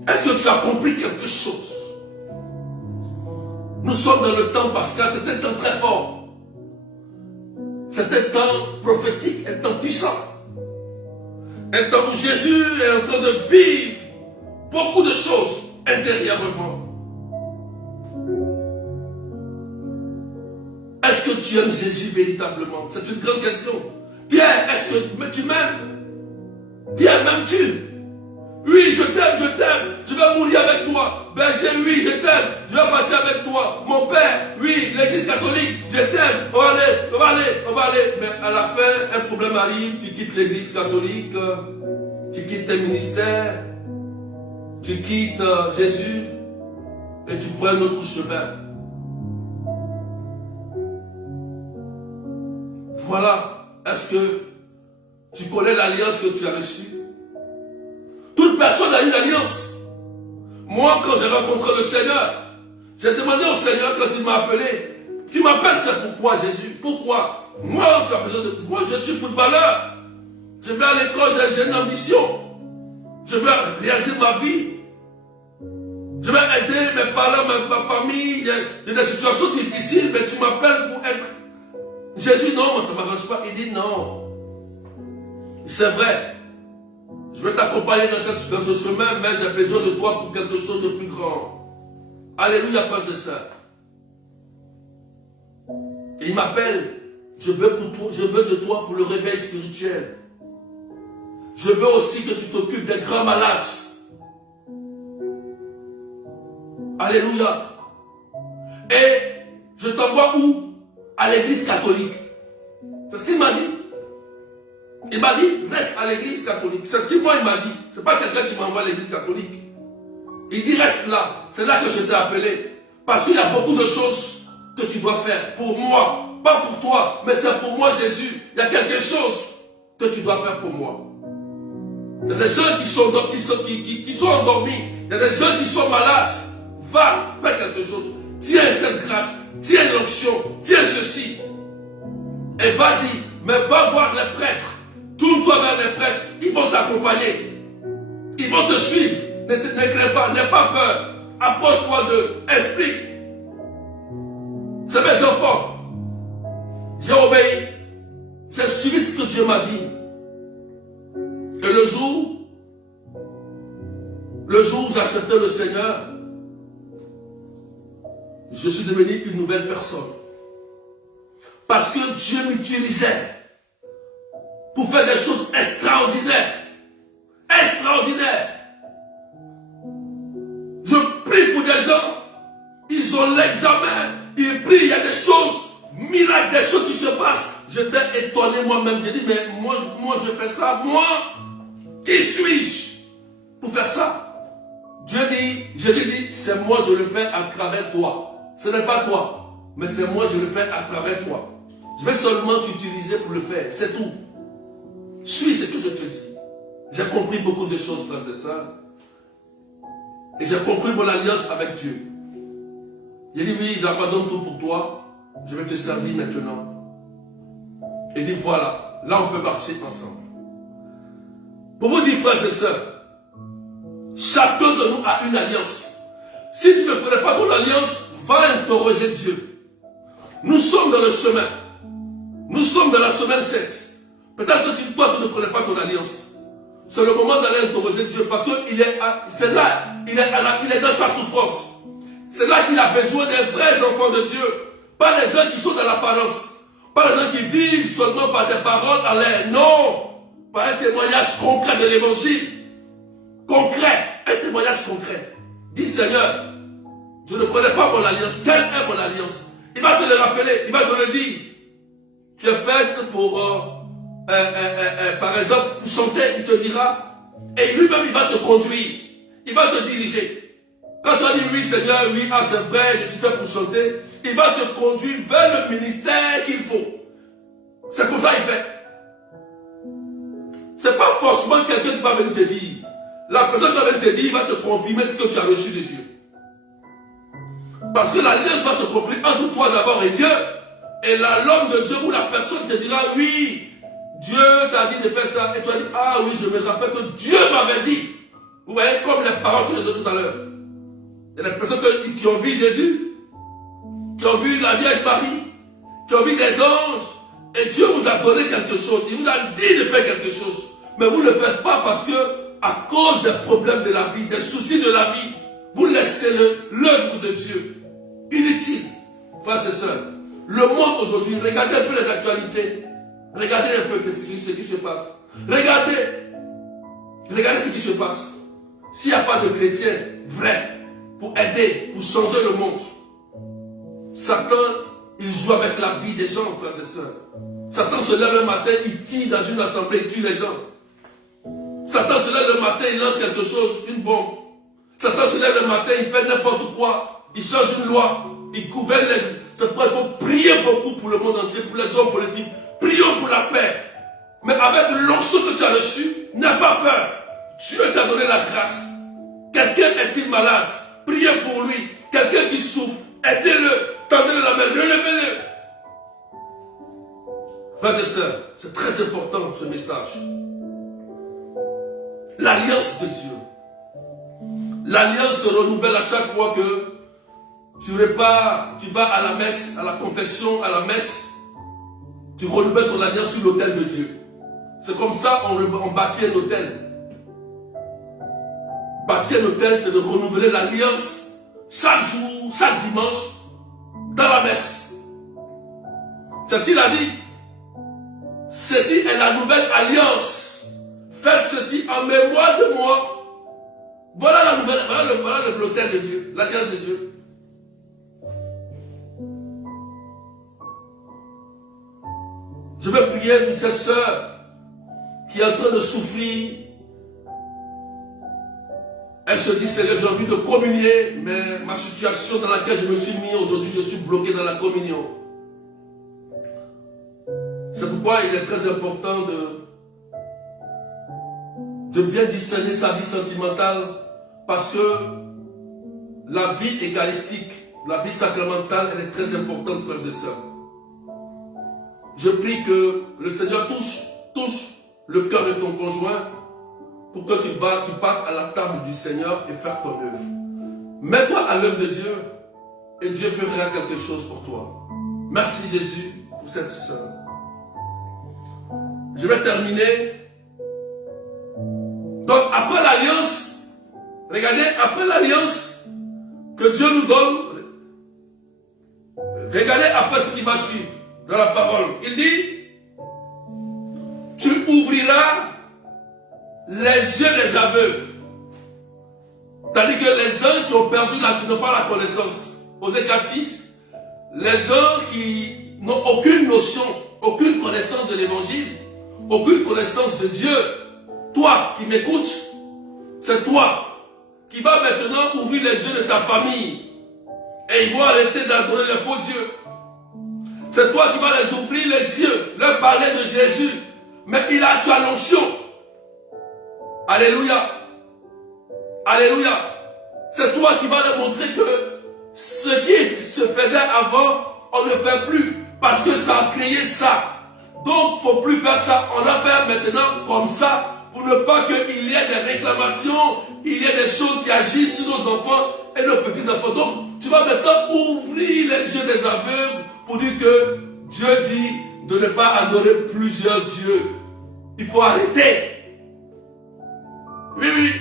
Est-ce que tu as compris quelque chose? Nous sommes dans le temps pascal, c'est un temps très fort. C'est un temps prophétique, un temps puissant. Un temps où Jésus est en train de vivre beaucoup de choses intérieurement. Est-ce que tu aimes Jésus véritablement? C'est une grande question. Pierre, est-ce que tu m'aimes? Pierre, m'aimes-tu? Oui, je t'aime, je vais mourir avec toi. Berger, oui, je t'aime, je vais partir avec toi. Mon père, oui, l'église catholique, je t'aime, on va aller. Mais à la fin, un problème arrive, tu quittes l'église catholique, tu quittes tes ministères, tu quittes Jésus, et tu prends un autre chemin. Voilà, est-ce que tu connais l'alliance que tu as reçue? Toute personne a une alliance. Moi, quand j'ai rencontré le Seigneur, j'ai demandé au Seigneur quand il m'a appelé. Tu m'appelles, c'est pourquoi Jésus? Pourquoi? Moi, tu as besoin de... Moi, je suis footballeur. Je vais à l'école, j'ai une ambition. Je veux réaliser ma vie. Je vais aider mes parents, ma famille. Il y a des situations difficiles, mais tu m'appelles pour être... Jésus, non, ça ne m'arrange pas. Il dit non. C'est vrai. Je vais t'accompagner dans ce chemin, mais j'ai besoin de toi pour quelque chose de plus grand. Alléluia, frères et sœurs. Et il m'appelle. Je veux de toi pour le réveil spirituel. Je veux aussi que tu t'occupes des grands malades. Alléluia. Et je t'envoie où? À l'église catholique. C'est ce qu'il m'a dit. Il m'a dit, reste à l'église catholique. C'est ce qu'il m'a dit. Ce n'est pas quelqu'un qui m'envoie à l'église catholique. Il dit, reste là. C'est là que je t'ai appelé. Parce qu'il y a beaucoup de choses que tu dois faire pour moi. Pas pour toi, mais c'est pour moi, Jésus. Il y a quelque chose que tu dois faire pour moi. Il y a des gens qui sont endormis. Il y a des gens qui sont malades. Va, fais quelque chose. Tiens cette grâce. Tiens l'onction. Tiens ceci. Et vas-y. Mais va voir les prêtres. Tourne-toi vers les prêtres. Ils vont t'accompagner. Ils vont te suivre. Ne crains pas. N'aie pas peur. Approche-toi d'eux. Explique. C'est mes enfants. J'ai obéi. J'ai suivi ce que Dieu m'a dit. Et le jour où j'ai accepté le Seigneur, je suis devenu une nouvelle personne. Parce que Dieu m'utilisait pour faire des choses extraordinaires. Extraordinaires. Je prie pour des gens, ils ont l'examen, ils prient, il y a des choses, miracles, des choses qui se passent. J'étais étonné moi-même, j'ai dit, mais moi je fais ça, moi, qui suis-je pour faire ça? Jésus dit, c'est moi, je le fais à travers toi. Ce n'est pas toi, mais c'est moi, je le fais à travers toi. Je vais seulement t'utiliser pour le faire, c'est tout. Suis ce que je te dis. J'ai compris beaucoup de choses, frères et sœurs. Et j'ai compris mon alliance avec Dieu. J'ai dit, oui, j'abandonne tout pour toi. Je vais te servir maintenant. et dit voilà, là on peut marcher ensemble. Pour vous dire, frères et sœurs, chacun de nous a une alliance. Si tu ne connais pas ton alliance, va interroger Dieu. Nous sommes dans le chemin. Nous sommes dans la semaine 7. Peut-être que toi, tu ne connais pas ton alliance. C'est le moment d'aller interroger Dieu parce que c'est là, il est dans sa souffrance. C'est là qu'il a besoin des vrais enfants de Dieu. Pas les gens qui sont dans l'apparence. Pas les gens qui vivent seulement par des paroles en l'air. Non. Par un témoignage concret de l'évangile. Concret. Un témoignage concret. Dis Seigneur, je ne connais pas mon alliance. Quelle est mon alliance? Il va te le rappeler. Il va te le dire. Tu es faite pour, par exemple, pour chanter. Il te dira. Et lui-même, il va te conduire. Il va te diriger. Quand tu as dit oui Seigneur, oui, ah c'est vrai, je suis fait pour chanter, il va te conduire vers le ministère qu'il faut. C'est comme ça qu'il fait. Ce n'est pas forcément quelqu'un qui va venir te dire. La personne qui va venir te dire, il va te confirmer ce que tu as reçu de Dieu. Parce que l'alliance va se compléter entre toi d'abord et Dieu. Et là, l'homme de Dieu ou la personne te dira, oui, Dieu t'a dit de faire ça. Et tu as dit, ah oui, je me rappelle que Dieu m'avait dit. Vous voyez, comme les paroles que j'ai données tout à l'heure. Il y a des personnes qui ont vu Jésus, qui ont vu la Vierge Marie, qui ont vu des anges, et Dieu vous a donné quelque chose. Il vous a dit de faire quelque chose. Mais vous ne le faites pas parce que, à cause des problèmes de la vie, des soucis de la vie, vous laissez l'œuvre de Dieu inutile. Frères et sœurs, le monde aujourd'hui, regardez un peu les actualités. Regardez un peu ce qui se passe. Regardez ce qui se passe. S'il n'y a pas de chrétiens vrais, pour aider, pour changer le monde. Satan, il joue avec la vie des gens, frères et sœurs. Satan se lève le matin, il tire dans une assemblée, il tue les gens. Satan se lève le matin, il lance quelque chose, une bombe. Satan se lève le matin, il fait n'importe quoi, il change une loi, il gouverne les gens. C'est pourquoi il faut prier beaucoup pour le monde entier, pour les hommes politiques. Prions pour la paix. Mais avec l'onction que tu as reçu, n'aie pas peur. Dieu t'a donné la grâce. Quelqu'un est-il malade? Priez pour lui. Quelqu'un qui souffre, aidez-le. Tendez-le la main, relevez-le. Frères et sœurs, c'est très important ce message. L'alliance de Dieu. L'alliance se renouvelle à chaque fois que tu vas à la messe, à la confession, à la messe. Tu renouvelles ton alliance sur l'autel de Dieu. C'est comme ça on bâtit un autel. Bâtir un hôtel, c'est de renouveler l'alliance chaque jour, chaque dimanche, dans la messe. C'est ce qu'il a dit. Ceci est la nouvelle alliance. Faites ceci en mémoire de moi. Voilà la nouvelle, voilà l'hôtel de Dieu, l'alliance de Dieu. Je vais prier pour cette sœur qui est en train de souffrir. Elle se dit, Seigneur, j'ai envie de communier, mais ma situation dans laquelle je me suis mis aujourd'hui, je suis bloqué dans la communion. C'est pourquoi il est très important de bien discerner sa vie sentimentale, parce que la vie eucharistique, la vie sacramentale, elle est très importante, frères et sœurs. Je prie que le Seigneur touche le cœur de ton conjoint, pour que tu partes à la table du Seigneur et faire ton œuvre. Mets-toi à l'œuvre de Dieu et Dieu fera quelque chose pour toi. Merci Jésus pour cette sœur. Je vais terminer. Donc après l'alliance, regardez, après l'alliance que Dieu nous donne, regardez après ce qui va suivre dans la parole. Il dit, tu ouvriras les yeux des aveugles. C'est-à-dire que les gens qui ont perdu qui n'ont pas la connaissance. Aux États 6, les gens qui n'ont aucune notion, aucune connaissance de l'évangile, aucune connaissance de Dieu, toi qui m'écoutes, c'est toi qui vas maintenant ouvrir les yeux de ta famille et ils vont arrêter d'adorer les faux dieux. C'est toi qui vas les ouvrir les yeux, leur parler de Jésus, mais tu as l'onction. Alléluia. Alléluia. C'est toi qui vas leur montrer que ce qui se faisait avant, on ne le fait plus. Parce que ça a créé ça. Donc, il ne faut plus faire ça. On va faire maintenant comme ça pour ne pas qu'il y ait des réclamations, il y ait des choses qui agissent sur nos enfants et nos petits-enfants. Donc, tu vas maintenant ouvrir les yeux des aveugles pour dire que Dieu dit de ne pas adorer plusieurs dieux. Il faut arrêter. Oui, oui.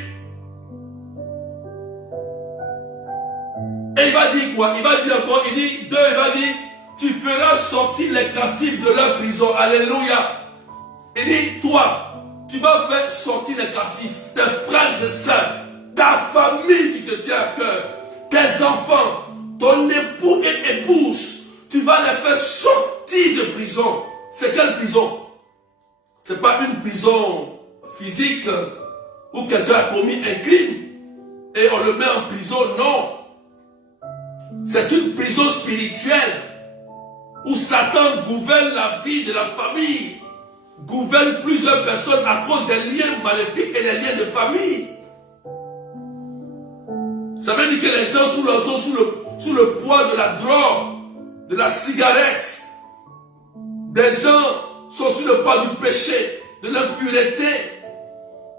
Et il va dire quoi? Il va dire encore, il dit, il va dire, tu feras sortir les captifs de leur prison. Alléluia. Il dit, toi, tu vas faire sortir les captifs, tes frères et sœurs, ta famille qui te tient à cœur, tes enfants, ton époux et épouse, tu vas les faire sortir de prison. C'est quelle prison? Ce n'est pas une prison physique où quelqu'un a commis un crime et on le met en prison, non. C'est une prison spirituelle où Satan gouverne la vie de la famille, gouverne plusieurs personnes à cause des liens maléfiques et des liens de famille. Ça veut dire que les gens sont sous le poids de la drogue, de la cigarette. Des gens sont sous le poids du péché, de l'impureté.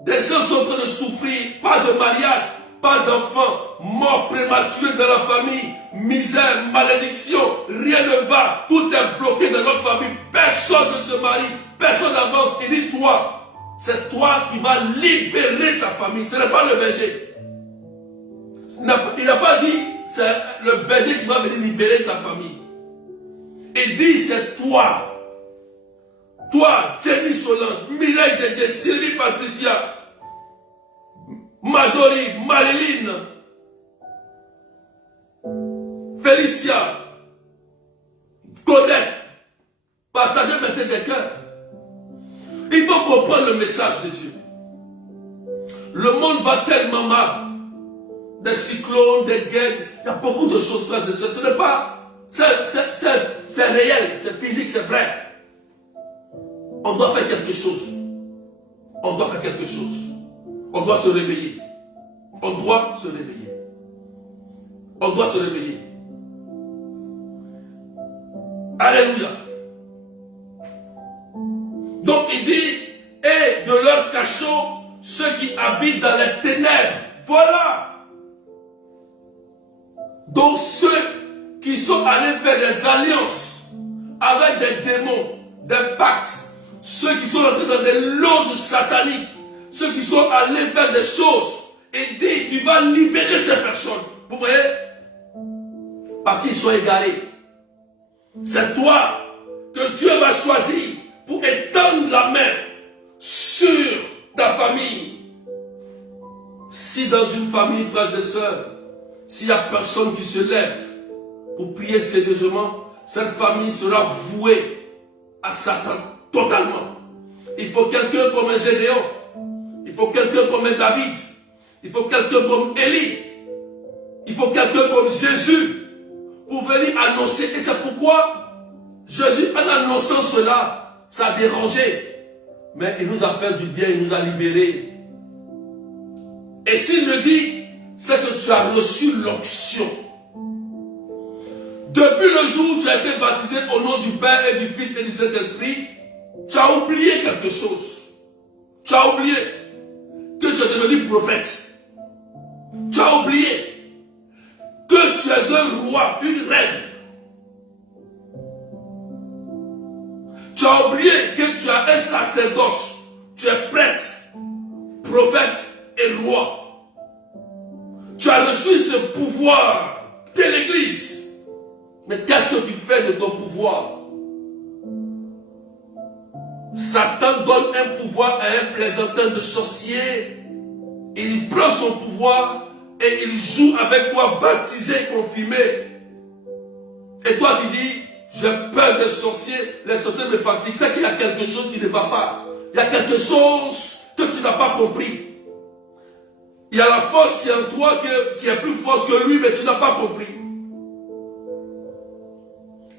Des gens sont en train de souffrir, pas de mariage, pas d'enfants, mort prématurée dans la famille, misère, malédiction, rien ne va, tout est bloqué dans notre famille, personne ne se marie, personne n'avance. Il dit toi, c'est toi qui vas libérer ta famille, ce n'est pas le berger. Il n'a pas dit c'est le berger qui va venir libérer ta famille. Il dit c'est toi. Toi, Jenny Solange, Mireille Dédé, Sylvie Patricia, Marjorie, Marilyn, Félicia, Claudette, partagez maintenant des cœurs. Il faut comprendre le message de Dieu. Le monde va tellement mal. Des cyclones, des guerres, il y a beaucoup de choses, frères et sœurs. Ce n'est pas, c'est réel, c'est physique, c'est vrai. On doit faire quelque chose. On doit faire quelque chose. On doit se réveiller. On doit se réveiller. On doit se réveiller. Alléluia. Donc il dit, et de leur cachot, ceux qui habitent dans les ténèbres. Voilà. Donc ceux qui sont allés faire des alliances avec des démons, des pactes, ceux qui sont entrés dans des loges sataniques, ceux qui sont allés faire des choses, et dit tu vas libérer ces personnes. Vous voyez? Parce qu'ils sont égarés. C'est toi que Dieu va choisir pour étendre la main sur ta famille. Si dans une famille, frères et sœurs, s'il n'y a personne qui se lève pour prier sérieusement, cette famille sera vouée à Satan totalement. Il faut quelqu'un comme un Gédéon. Il faut quelqu'un comme un David. Il faut quelqu'un comme Élie. Il faut quelqu'un comme Jésus pour venir annoncer. Et c'est pourquoi Jésus, en annonçant cela, ça a dérangé. Mais il nous a fait du bien, il nous a libérés. Et s'il le dit, c'est que tu as reçu l'onction. Depuis le jour où tu as été baptisé au nom du Père et du Fils et du Saint-Esprit, tu as oublié quelque chose. Tu as oublié que tu es devenu prophète. Tu as oublié que tu es un roi, une reine. Tu as oublié que tu as un sacerdoce. Tu es prêtre, prophète et roi. Tu as reçu ce pouvoir de l'Église. Mais qu'est-ce que tu fais de ton pouvoir? Satan donne un pouvoir à un plaisantin de sorcier. Il prend son pouvoir et il joue avec toi, baptisé, confirmé. Et toi tu dis, j'ai peur des sorciers, les sorciers me fatiguent. C'est qu'il y a quelque chose qui ne va pas. Il y a quelque chose que tu n'as pas compris. Il y a la force qui est en toi qui est plus forte que lui, mais tu n'as pas compris.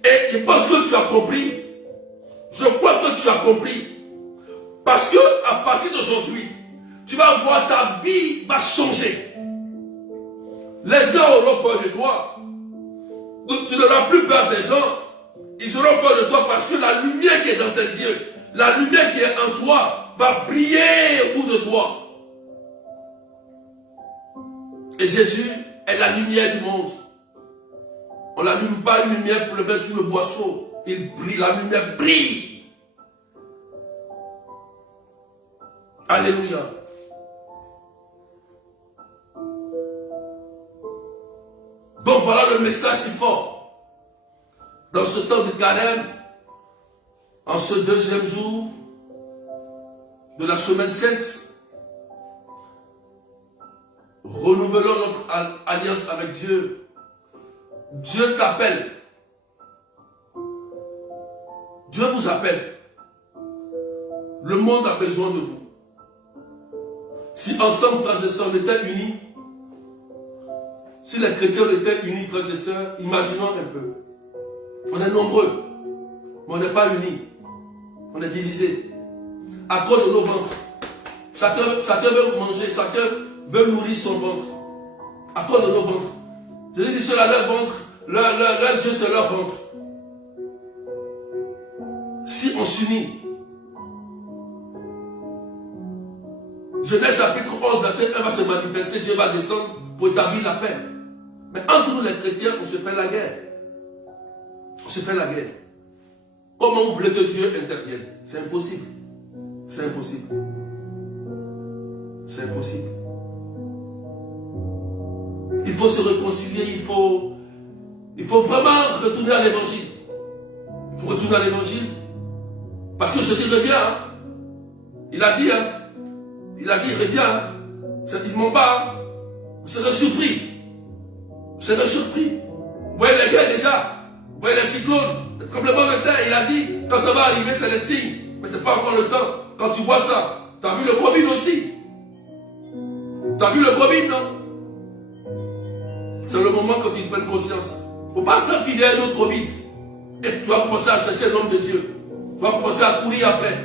Et je pense que tu as compris. Je crois que tu as compris. Parce que à partir d'aujourd'hui, tu vas voir ta vie va changer. Les gens auront peur de toi. Tu n'auras plus peur des gens. Ils Ils auront peur de toi parce que la lumière qui est dans tes yeux, la lumière qui est en toi, va briller autour de toi. Et Jésus est la lumière du monde. On n'allume pas une lumière pour le mettre sur le boisseau. Il brille, la lumière brille. Alléluia. Donc voilà le message si fort. Dans ce temps de carême, en ce deuxième jour de la semaine sainte, renouvelons notre alliance avec Dieu. Dieu t'appelle. Dieu vous appelle. Le monde a besoin de vous. Si ensemble, frères et sœurs, on était unis, si les chrétiens étaient unis, frères et sœurs, imaginons un peu. On est nombreux, mais on n'est pas unis. On est divisés. À cause de nos ventres. Chacun veut manger, chacun veut nourrir son ventre. À cause de nos ventres. Jésus dit cela, leur ventre, leur Dieu c'est leur ventre. Si on s'unit, Genèse chapitre 11, verset 1 va se manifester, Dieu va descendre pour établir la paix. Mais entre nous les chrétiens, on se fait la guerre. On se fait la guerre. Comment vous voulez que Dieu intervienne? C'est impossible. C'est impossible. C'est impossible. Il faut se réconcilier, il faut vraiment retourner à l'évangile. Il faut retourner à l'évangile. Parce que Jésus revient. Hein. Il a dit, il revient. Hein. Il ne ment pas. Hein. Vous serez surpris. Vous serez surpris. Vous voyez les guerres déjà. Vous voyez les cyclones. Le tremblement de terre, il a dit, quand ça va arriver, c'est les signes. Mais ce n'est pas encore le temps. Quand tu vois ça, tu as vu le Covid aussi. Tu as vu le Covid, non? C'est le moment quand tu prends conscience. Il ne faut pas attendre qu'il y ait un autre Covid. Et puis tu vas commencer à chercher l'homme de Dieu. Tu vas commencer à courir après.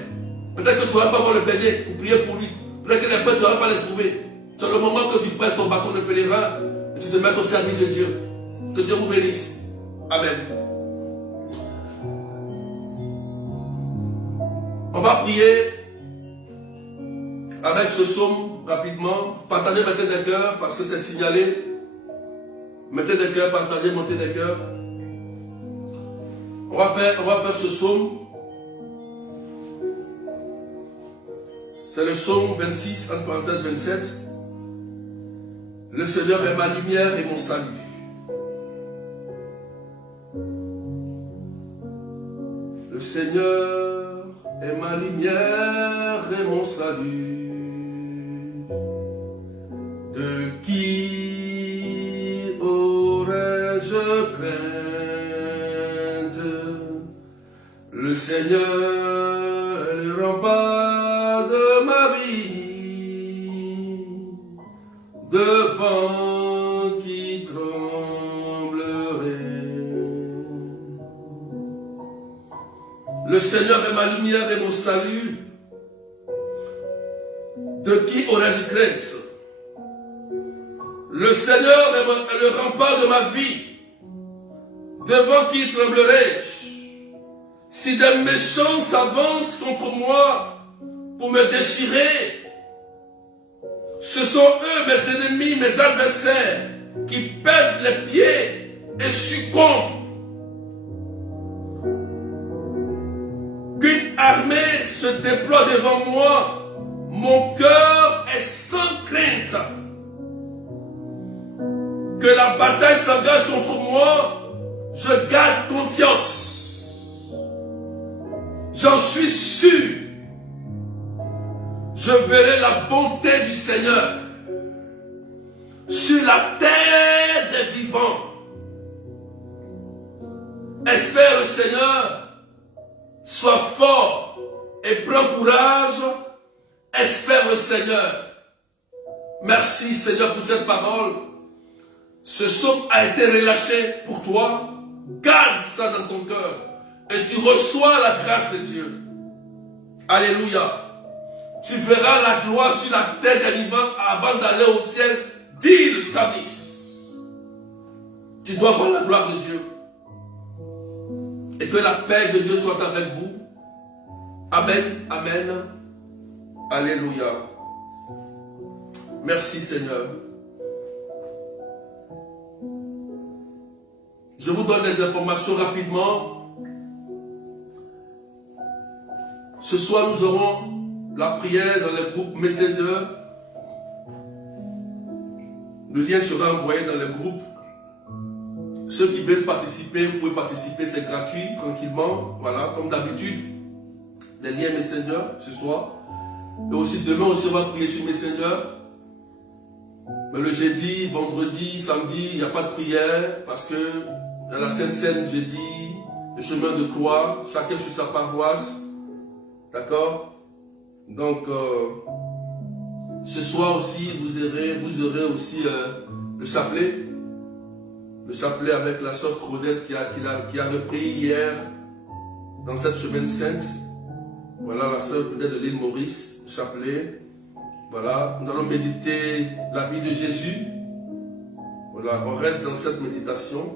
Peut-être que tu ne vas pas voir le berger pour prier pour lui. Peut-être que les prêtres, tu ne vas pas les trouver. C'est le moment que tu prends ton bâton de pèlerin et tu te mets au service de Dieu. Que Dieu vous bénisse. Amen. On va prier avec ce psaume rapidement. Partagez, mettez des cœurs parce que c'est signalé. Mettez des cœurs, partagez, montez des cœurs. On va faire ce psaume. C'est le psaume 26, entre parenthèses 27. Le Seigneur est ma lumière et mon salut. Le Seigneur est ma lumière et mon salut. De qui aurais-je crainte? Le Seigneur est le rempart de ma vie, devant qui tremblerait. Le Seigneur est ma lumière et mon salut. De qui aurais-je crainte? Le Seigneur est le rempart de ma vie. Devant qui tremblerai-je? Si des méchants s'avancent contre moi pour me déchirer, ce sont eux, mes ennemis, mes adversaires, qui perdent les pieds et succombent. Qu'une armée se déploie devant moi, mon cœur est sans crainte. Que la bataille s'engage contre moi, je garde confiance. J'en suis sûr. Je verrai la bonté du Seigneur sur la terre des vivants. Espère le Seigneur, sois fort et prends courage. Espère le Seigneur. Merci Seigneur pour cette parole. Ce psaume a été relâché pour toi. Garde ça dans ton cœur et tu reçois la grâce de Dieu. Alléluia. Tu verras la gloire sur la terre des vivants avant d'aller au ciel, dit le psalmiste. Tu dois voir la gloire de Dieu. Et que la paix de Dieu soit avec vous. Amen, amen. Alléluia. Merci Seigneur. Je vous donne des informations rapidement. Ce soir, nous aurons la prière dans le groupe Messenger. Le lien sera envoyé dans le groupe. Ceux qui veulent participer, vous pouvez participer, c'est gratuit, tranquillement. Voilà, comme d'habitude. Les liens Messenger ce soir. Et aussi demain aussi on va prier sur Messenger. Mais le jeudi, vendredi, samedi, il n'y a pas de prière parce que dans la Sainte Seine, jeudi, le chemin de croix, chacun sur sa paroisse. D'accord? Donc, ce soir aussi, vous aurez aussi le chapelet. Le chapelet avec la sœur Claudette qui a repris hier dans cette semaine sainte. Voilà la sœur Claudette de l'île Maurice, le chapelet. Voilà, nous allons méditer la vie de Jésus. Voilà, on reste dans cette méditation.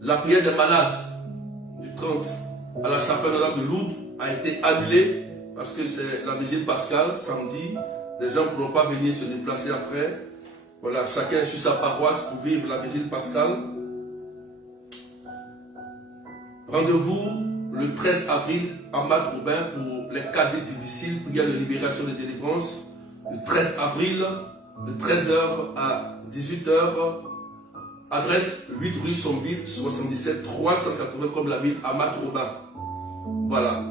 La prière des malades du 30 à la chapelle de Lourdes a été annulée parce que c'est la vigile pascale, samedi. Les gens ne pourront pas venir se déplacer après. Voilà, chacun sur sa paroisse pour vivre la vigile pascale. Rendez-vous le 13 avril à Mat-Robin pour les cas difficiles, prière de libération et de délivrance. Le 13 avril, de 13h à 18h. Adresse 8 rue Sombille, 77 380 comme la ville à Mat-Robin. Voilà.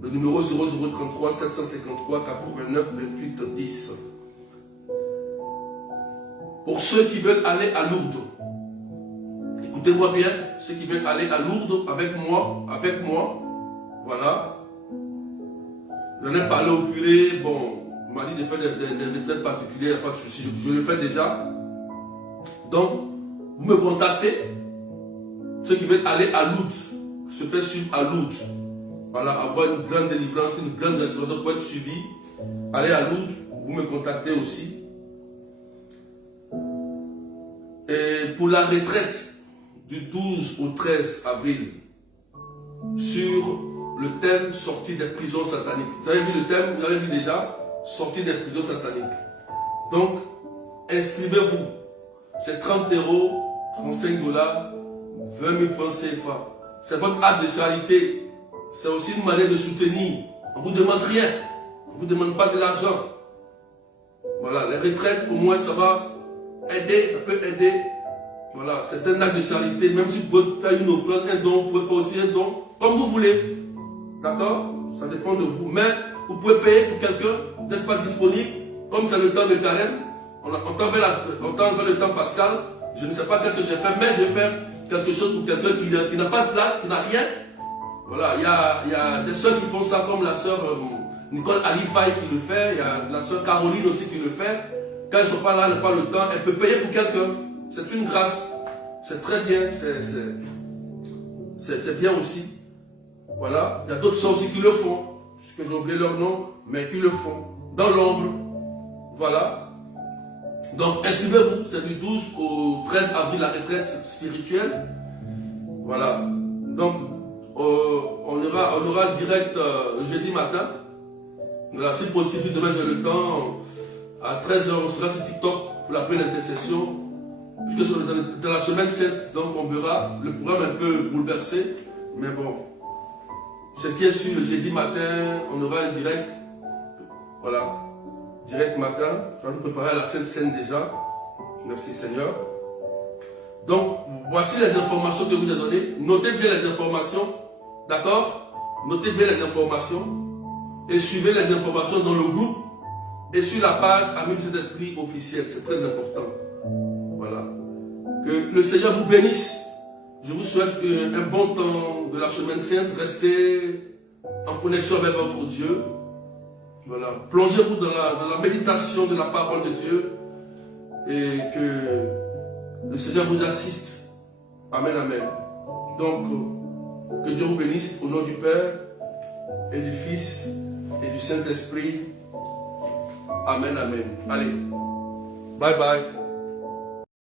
Le numéro 0033 753 89 28 10. Pour ceux qui veulent aller à Lourdes, écoutez-moi bien, ceux qui veulent aller à Lourdes avec moi, voilà. J'en ai parlé au curé, bon, il m'a dit de faire des méthodes particulières, il n'y a pas de souci, je le fais déjà. Donc, vous me contactez, ceux qui veulent aller à Lourdes, se faire suivre à Lourdes. Voilà, avoir une grande délivrance, une grande restauration pour être suivi. Allez à Lourdes, vous me contactez aussi. Et pour la retraite du 12 au 13 avril, sur le thème sortie des prisons sataniques. Vous avez vu le thème, vous l'avez vu déjà, sortie des prisons sataniques. Donc, inscrivez-vous. C'est 30 €, 35 $, 20 000 francs CFA. C'est votre acte de charité. C'est aussi une manière de soutenir. On ne vous demande rien. On ne vous demande pas de l'argent. Voilà, les retraites, au moins, ça va aider, ça peut aider. Voilà, c'est un acte de charité. Même si vous pouvez faire une offrande, un don, vous pouvez pas aussi un don, comme vous voulez. D'accord? Ça dépend de vous. Mais vous pouvez payer pour quelqu'un, vous n'êtes pas disponible. Comme c'est le temps de carême, on t'enlève le temps pascal. Je ne sais pas qu'est-ce que j'ai fait, mais je vais faire quelque chose pour quelqu'un qui n'a pas de place, qui n'a rien. Voilà, il y a des soeurs qui font ça, comme la soeur Nicole Alifaï qui le fait, il y a la soeur Caroline aussi qui le fait. Quand ils ne sont pas là, elle n'a pas le temps, elle peut payer pour quelqu'un. C'est une grâce. C'est très bien, c'est bien aussi. Voilà, il y a d'autres soeurs aussi qui le font, puisque j'ai oublié leur nom, mais qui le font, dans l'ombre. Voilà. Donc, inscrivez-vous, c'est du 12 au 13 avril, la retraite spirituelle. Voilà. Donc, on aura direct jeudi matin. Voilà, si possible, demain j'ai le temps. À 13h, on sera sur TikTok pour la première intercession. Puisque c'est dans la semaine 7, donc on verra le programme un peu bouleversé. Mais bon, ce qui est sûr, le jeudi matin, on aura un direct. Voilà, direct matin. Je vais nous préparer à la Sainte Seine déjà. Merci Seigneur. Donc, voici les informations que je vous ai données. Notez bien les informations. D'accord? Notez bien les informations. Et suivez les informations dans le groupe. Et sur la page Amis du Saint-Esprit officiel. C'est très important. Voilà. Que le Seigneur vous bénisse. Je vous souhaite un bon temps de la semaine sainte. Restez en connexion avec votre Dieu. Voilà. Plongez-vous dans la méditation de la parole de Dieu. Et que le Seigneur vous assiste. Amen, amen. Donc, que Dieu vous bénisse au nom du Père et du Fils et du Saint-Esprit. Amen, amen. Allez. Bye bye.